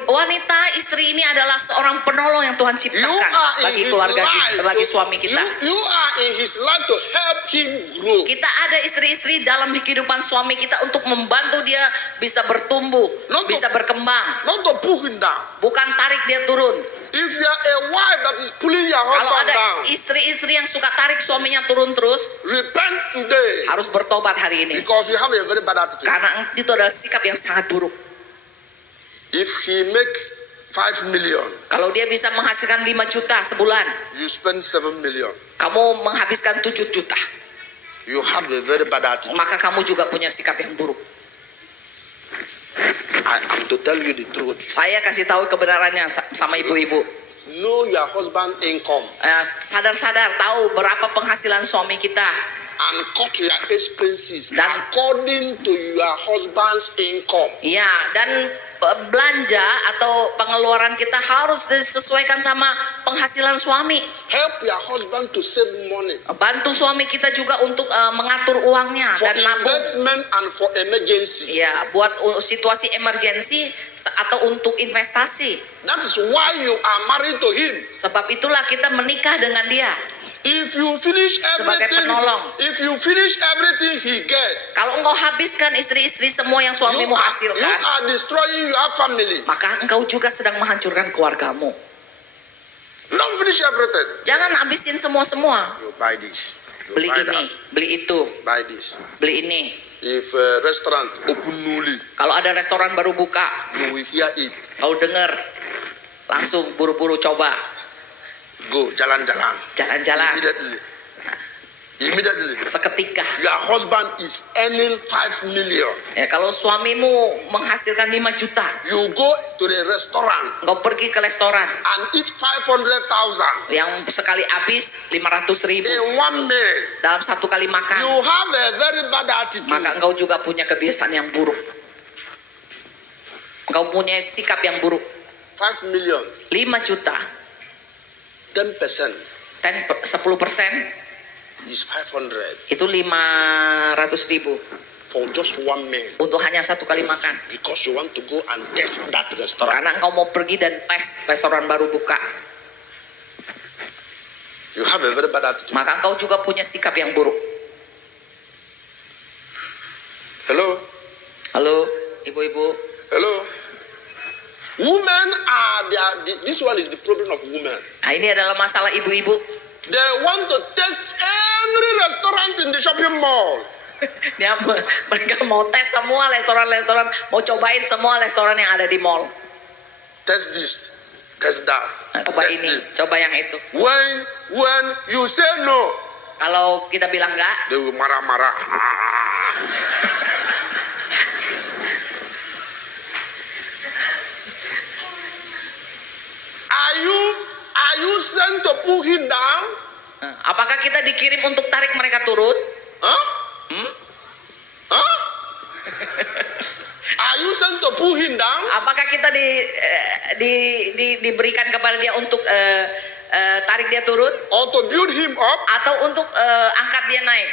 wanita istri ini adalah seorang penolong yang Tuhan you ciptakan are in bagi his keluarga life. kita, bagi suami kita. You are in his life to help him grow. Kita ada istri-istri dalam kehidupan suami kita untuk membantu dia bisa bertumbuh, bisa berkembang, Not to pull him down. bukan tarik dia turun. If you are a wife that is pulling your Kalau husband ada down, istri-istri yang suka tarik suaminya turun terus, repent today harus bertobat hari ini. because you have a very bad attitude. Karena itu adalah sikap yang sangat buruk. If he make 5 million, Kalau dia bisa menghasilkan 5 juta sebulan, you spend 7 million. kamu menghabiskan 7 juta, You have a very bad attitude. maka kamu juga punya sikap yang buruk. I am to tell you the truth. Saya kasih tahu kebenarannya sama ibu-ibu. Know your husband income Sadar-sadar tahu berapa penghasilan suami kita. and cut your expenses Dan- according to your husband's income. Ya, dan belanja atau pengeluaran kita harus disesuaikan sama penghasilan suami. Help your husband to save money Bantu suami kita juga untuk mengatur uangnya for dan nabung. investment and for emergency. Ya, buat situasi emergensi atau untuk investasi. That is why you are married to him. Sebab itulah kita menikah dengan dia. If you finish Sebagai everything, penolong. he gets. Kalau engkau habiskan istri-istri semua yang suamimu You hasilkan, are destroying your family. maka engkau juga sedang menghancurkan keluargamu. Don't finish everything. Jangan habisin semua-semua. You buy this. You Beli buy ini, that. beli itu, Buy this. beli ini. If a restaurant open newly, Kalau ada restoran baru buka, you will hear it. kau dengar, langsung buru-buru coba, Go, jalan-jalan. jalan-jalan. Immediately. Seketika. Your husband is earning 5 million. Ya, kalau suamimu menghasilkan 5 juta, You go to the restaurant engkau pergi ke restoran and eat 500,000 yang sekali habis 500.000 in one meal. dalam satu kali You makan, have a very bad attitude. maka engkau juga punya kebiasaan yang buruk. Engkau punya sikap yang buruk. 5 million, 5 juta, 10% 10% is 500 itu 500.000 for just one meal. untuk hanya satu kali makan. Because you want to go and test that restaurant. Karena engkau mau pergi dan tes restoran baru buka, You have a very bad attitude. maka engkau juga punya sikap yang buruk. Hello? Halo, ibu-ibu. Hello? Women this one is the problem of women. Nah, ini adalah masalah ibu-ibu. They want to test every restaurant in the shopping mall. Mereka mau tes semua restoran-restoran, mau cobain semua restoran yang ada di mall. Test this, test that, Coba test ini, this. coba yang itu. When you say no, Kalau kita bilang enggak, they will marah-marah. Are you sent to pull him down? apakah kita dikirim untuk tarik mereka turun? Huh? Huh? Are you sent to pull him down? Apakah kita diberikan kepada dia untuk tarik dia turun, Or to build him up? atau untuk angkat dia naik?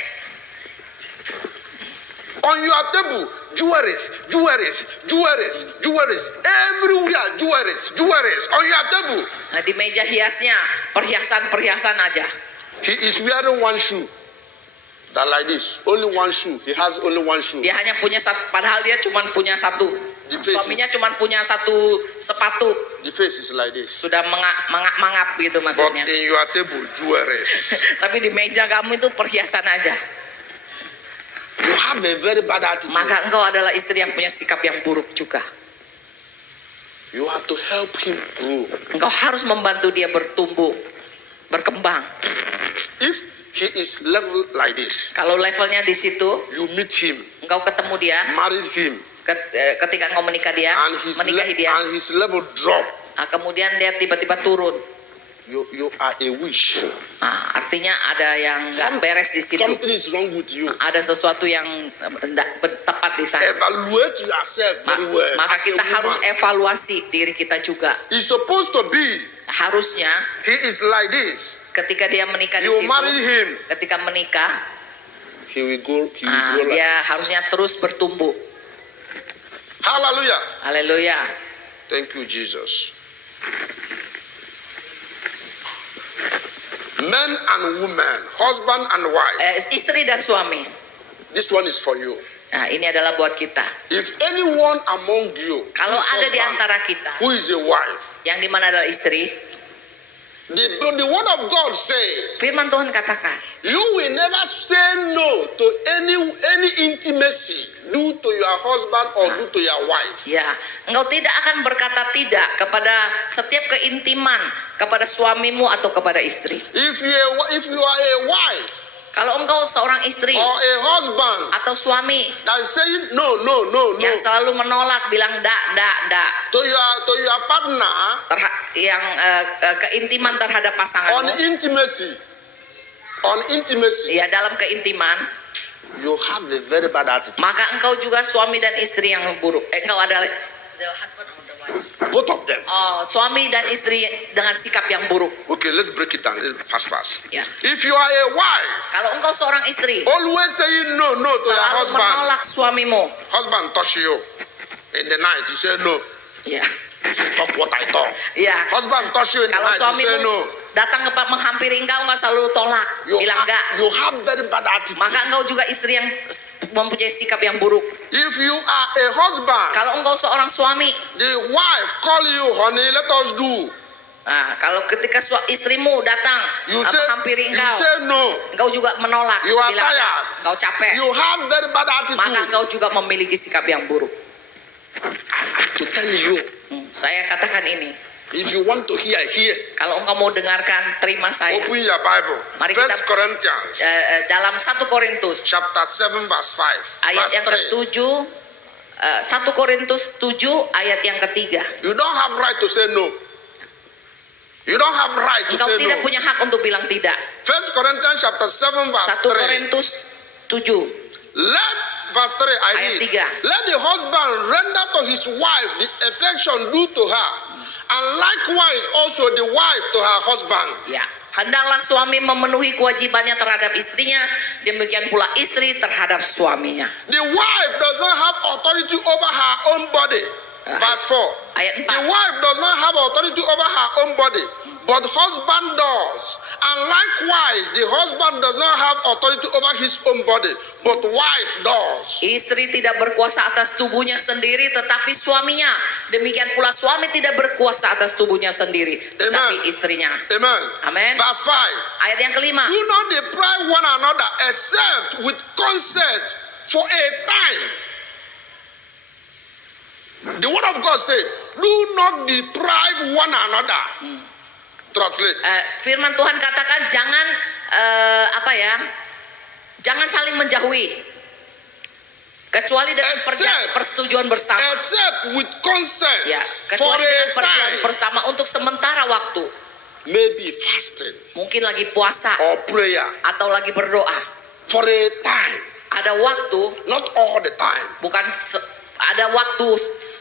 On your table, jewelries. Everywhere, jewelries. On your table. Nah, di meja hiasnya perhiasan aja. He is wearing one shoe. That like this. Only one shoe. He has only one shoe. Dia hanya punya satu, padahal dia cuma punya satu. Suaminya cuma punya satu sepatu. The face is like this. Sudah mangap gitu But maksudnya. in your table, jewelries. Tapi di meja kamu itu perhiasan aja. You have a very bad attitude. Maka engkau adalah istri yang punya sikap yang buruk juga. You have to help him grow. Engkau harus membantu dia bertumbuh, berkembang. If he is level like this, Kalau levelnya di situ, you meet him, engkau ketemu dia, marry him, ketika engkau menikahi dia, and his level drop. nah, kemudian dia tiba-tiba turun. You are a wish. Nah, artinya ada yang nggak beres di situ. Something is wrong with you. Ada sesuatu yang tidak tepat di sana. Evaluate yourself very well. Maka as a kita harus woman. evaluasi diri kita juga. He's supposed to be. Harusnya He is like this. ketika dia menikah di You situ, marry him. ketika menikah, He will grow like dia this. harusnya terus bertumbuh. Hallelujah. Haleluya. Thank you, Jesus. Men and women, husband and wife. Istri dan suami. This one is for you. Nah, ini adalah buat kita. If anyone among you, Kalau who is ada di husband, antara kita who is a wife, yang dimana adalah istri, the word of God say, firman Tuhan katakan, you will never say no to any intimacy due to your husband or due to your wife. ya, engkau tidak akan berkata tidak kepada setiap keintiman kepada suamimu atau kepada istri. If you are a wife Kalau engkau seorang istri or a husband atau suami that is saying no, yang selalu menolak, bilang ndak to your partner yang keintiman terhadap on pasanganmu, intimacy, ya dalam keintiman, you have a very bad attitude. maka engkau juga suami dan istri yang buruk. Engkau adalah the husband or the wife. Both of them. Suami dan istri dengan sikap yang buruk. Okay, let's break it down. Let's fast. Ya. If you are a wife, Kalau engkau seorang istri, always saying no to your selalu husband. menolak suamimu, Husband touch you in the night, you say no. ya, Talk what I talk. ya. Husband touch you in the Kalau night, you say suamimu no. datang menghampiri engkau selalu tolak, bilang enggak. You have very bad attitude. Maka engkau juga istri yang mempunyai sikap yang buruk. If you are a husband, Kalau engkau seorang suami, the wife call you, honey, let us do. Nah, kalau ketika istrimu datang You say, menghampiri you engkau, say no. engkau juga menolak, You are bilang tired. engkau capek, You have very bad maka attitude. engkau juga memiliki sikap yang buruk. To tell you, Saya katakan ini, if you want to hear, hear. kalau engkau mau dengarkan, terima saya. Open your Bible. Mari First kita- Corinthians Dalam 1 Korintus chapter 7 verse 5. ayat Verse yang 3. ke-7, 1 Korintus 7 ayat yang ketiga. You don't have right to say no. You don't have right to Engkau say tidak no. punya hak untuk bilang tidak. First Corinthians chapter 7 verse 1 3. Korintus 7 Let verse 3 I Ayat read. 3. Let the husband render to his wife the affection due to her, and likewise also the wife to her husband. Ya, hendaklah suami memenuhi kewajibannya terhadap istrinya, demikian pula istri terhadap suaminya. The wife does not have authority over her own body. Verse 4. Ayat The 4. wife does not have authority over her own body, but husband does. And likewise, the husband does not have authority over his own body, but wife does. Istri tidak berkuasa atas tubuhnya sendiri, tetapi suaminya. Demikian pula suami tidak berkuasa atas tubuhnya sendiri, tetapi Amen. istrinya. Amen. Amen. Verse 5. Ayat yang kelima. Do not deprive one another except with consent for a time. The word of God said, do not deprive one another. Translate. Firman Tuhan katakan jangan jangan saling menjauhi kecuali dengan Except- persetujuan bersama. Except with consent Ya, for kecuali dengan a persetujuan time. bersama untuk sementara waktu. Maybe fasting Mungkin lagi puasa or prayer. atau lagi berdoa. For a time. Ada waktu, Not all the time. bukan ada waktu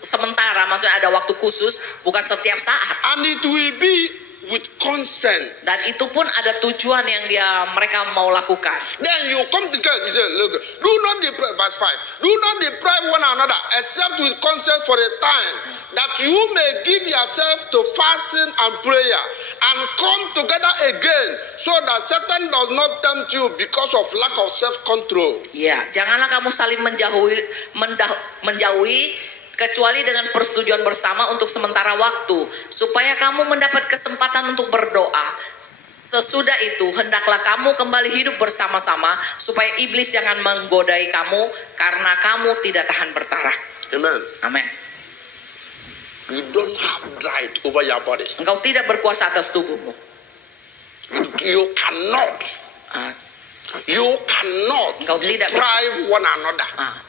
sementara, maksudnya ada waktu khusus, bukan setiap saat. And it will be with consent. Dan itu pun ada tujuan yang mereka mau lakukan. Then you come together, you say, look, do not deprive, verse 5, do not deprive one another except with consent for a time, that you may give yourself to fasting and prayer, and come together again, so that Satan does not tempt you because of lack of self-control. Ya, janganlah kamu saling menjauhi kecuali dengan persetujuan bersama untuk sementara waktu, supaya kamu mendapat kesempatan untuk berdoa. Sesudah itu, hendaklah kamu kembali hidup bersama-sama, supaya iblis jangan menggodai kamu, karena kamu tidak tahan bertarah. Amen. Amin. You don't have right over your body. Engkau tidak berkuasa atas tubuhmu. You cannot. Ah, You cannot Engkau tidak bisa. deprive one another.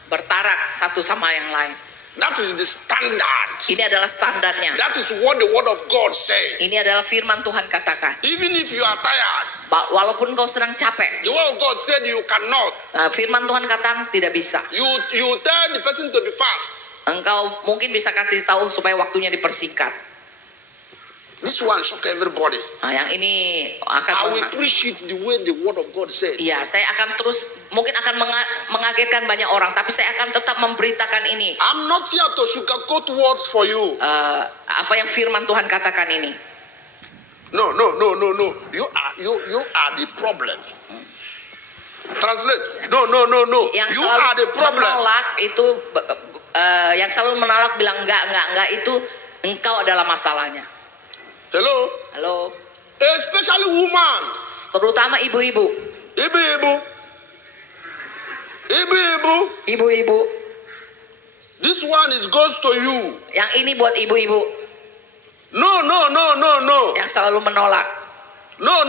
bertarak satu sama yang lain. That is the standard. Ini adalah standarnya. That is what the word of God say. Ini adalah firman Tuhan katakan. Even if you are tired, Walaupun kau sedang capek, the word of God said you cannot. firman Tuhan katakan tidak bisa. You tell the person to be fast. Engkau mungkin bisa kasih tahu supaya waktunya dipersingkat. This one shock everybody. Yang ini I akan will preach it the way the word of God said. Iya, saya akan terus mungkin akan mengagetkan banyak orang, tapi saya akan tetap memberitakan ini. I'm not here to sugarcoat words for you. Apa yang firman Tuhan katakan ini. No. You are the problem. Translate. No. Yang You selalu are the problem. menolak itu, yang selalu menolak bilang enggak itu engkau adalah masalahnya. Hello. Halo, Especially women. terutama ibu-ibu. Ibu-ibu, This one goes to you. yang ini buat ibu-ibu No. yang selalu menolak. No.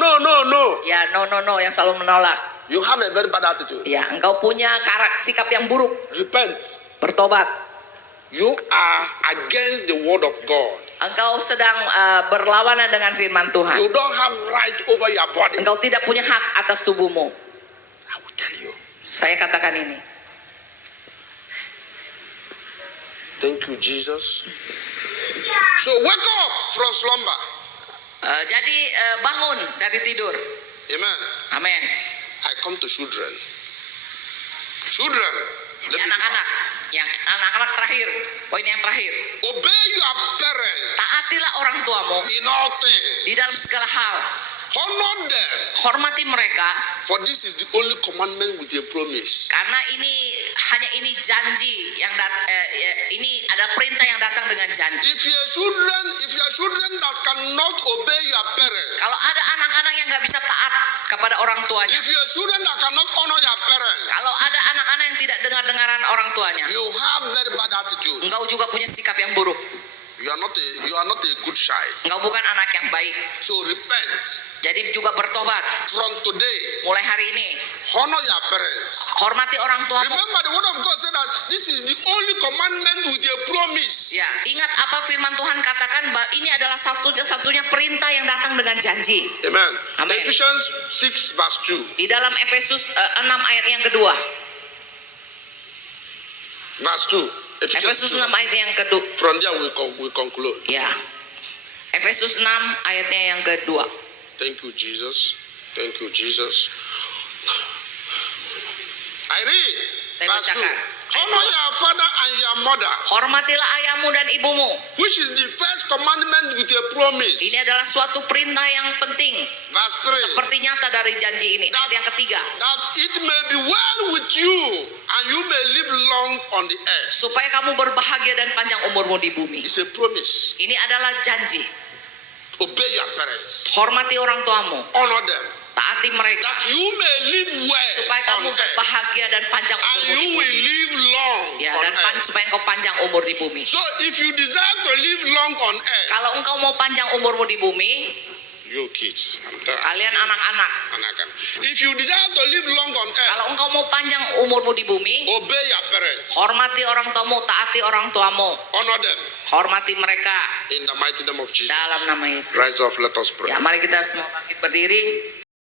Ya, no, yang selalu menolak. You have a very bad attitude. Ya, engkau punya sikap yang buruk. Repent. Bertobat. You are against the word of God. Engkau sedang berlawanan dengan firman Tuhan. You don't have right over your body. Engkau tidak punya hak atas tubuhmu. I will tell you. Saya katakan ini. Thank you, Jesus. So wake up from slumber. Jadi bangun dari tidur. Amen. Amin. I come to children. Children. Let me Anak-anak, yang anak-anak terakhir. Poin yang terakhir. obey your parents Taatilah orang tuamu in all things. di dalam segala hal. Honor them, hormati mereka, for this is the only commandment with a promise. karena ini janji yang ini ada perintah yang datang dengan janji. If your children that cannot obey your parents, Kalau ada anak-anak yang nggak bisa taat kepada orang tuanya, if your children that cannot honor your parents, kalau ada anak-anak yang tidak dengar-dengaran orang tuanya, you have very bad attitude. engkau juga punya sikap yang buruk. You are not a good child. Engkau bukan anak yang baik. So repent Jadi juga bertobat. from today. Mulai hari ini, Honor your parents. hormati orang tuamu. Remember the word of God said that this is the only commandment with a promise. Ya, ingat apa firman Tuhan katakan, bahwa ini adalah satu-satunya perintah yang datang dengan janji. Amen. Amen. Ephesians 6 verse 2. Di dalam Efesus 6 ayat yang kedua. Verse 2. Efesus 6 ayat yang kedua. From there we conclude. Ya. Efesus 6 ayatnya yang kedua. Thank you, Jesus. Thank you, Jesus. I read. Saya Verse 2. bacakan. Honor your father and your mother, Hormatilah ayahmu dan ibumu. which is the first commandment with a promise. Ini adalah suatu perintah yang penting. Verse 3. Seperti nyata dari janji ini. Ayat yang ketiga. That it may be well with you and you may live long on the earth. Supaya kamu berbahagia dan panjang umurmu di bumi. It's a promise. Ini adalah janji. Obey your parents. Hormati orang tuamu. Honor them. Taati mereka. That you may live well Supaya on kamu earth. berbahagia dan panjang And umurmu di you will bumi. live long Ya, on dan earth. supaya engkau panjang umur di bumi. So if you desire to live long on earth, Kalau engkau mau panjang umurmu di bumi, you kids, kalian anak-anak. if you desire to live long on earth, Kalau engkau mau panjang umurmu di bumi, obey your parents. hormati orang tuamu, taati orang tuamu. Honor them Hormati mereka in the mighty name of Jesus. dalam nama Yesus. Rise up, let us pray. Ya, mari kita semua bangkit berdiri.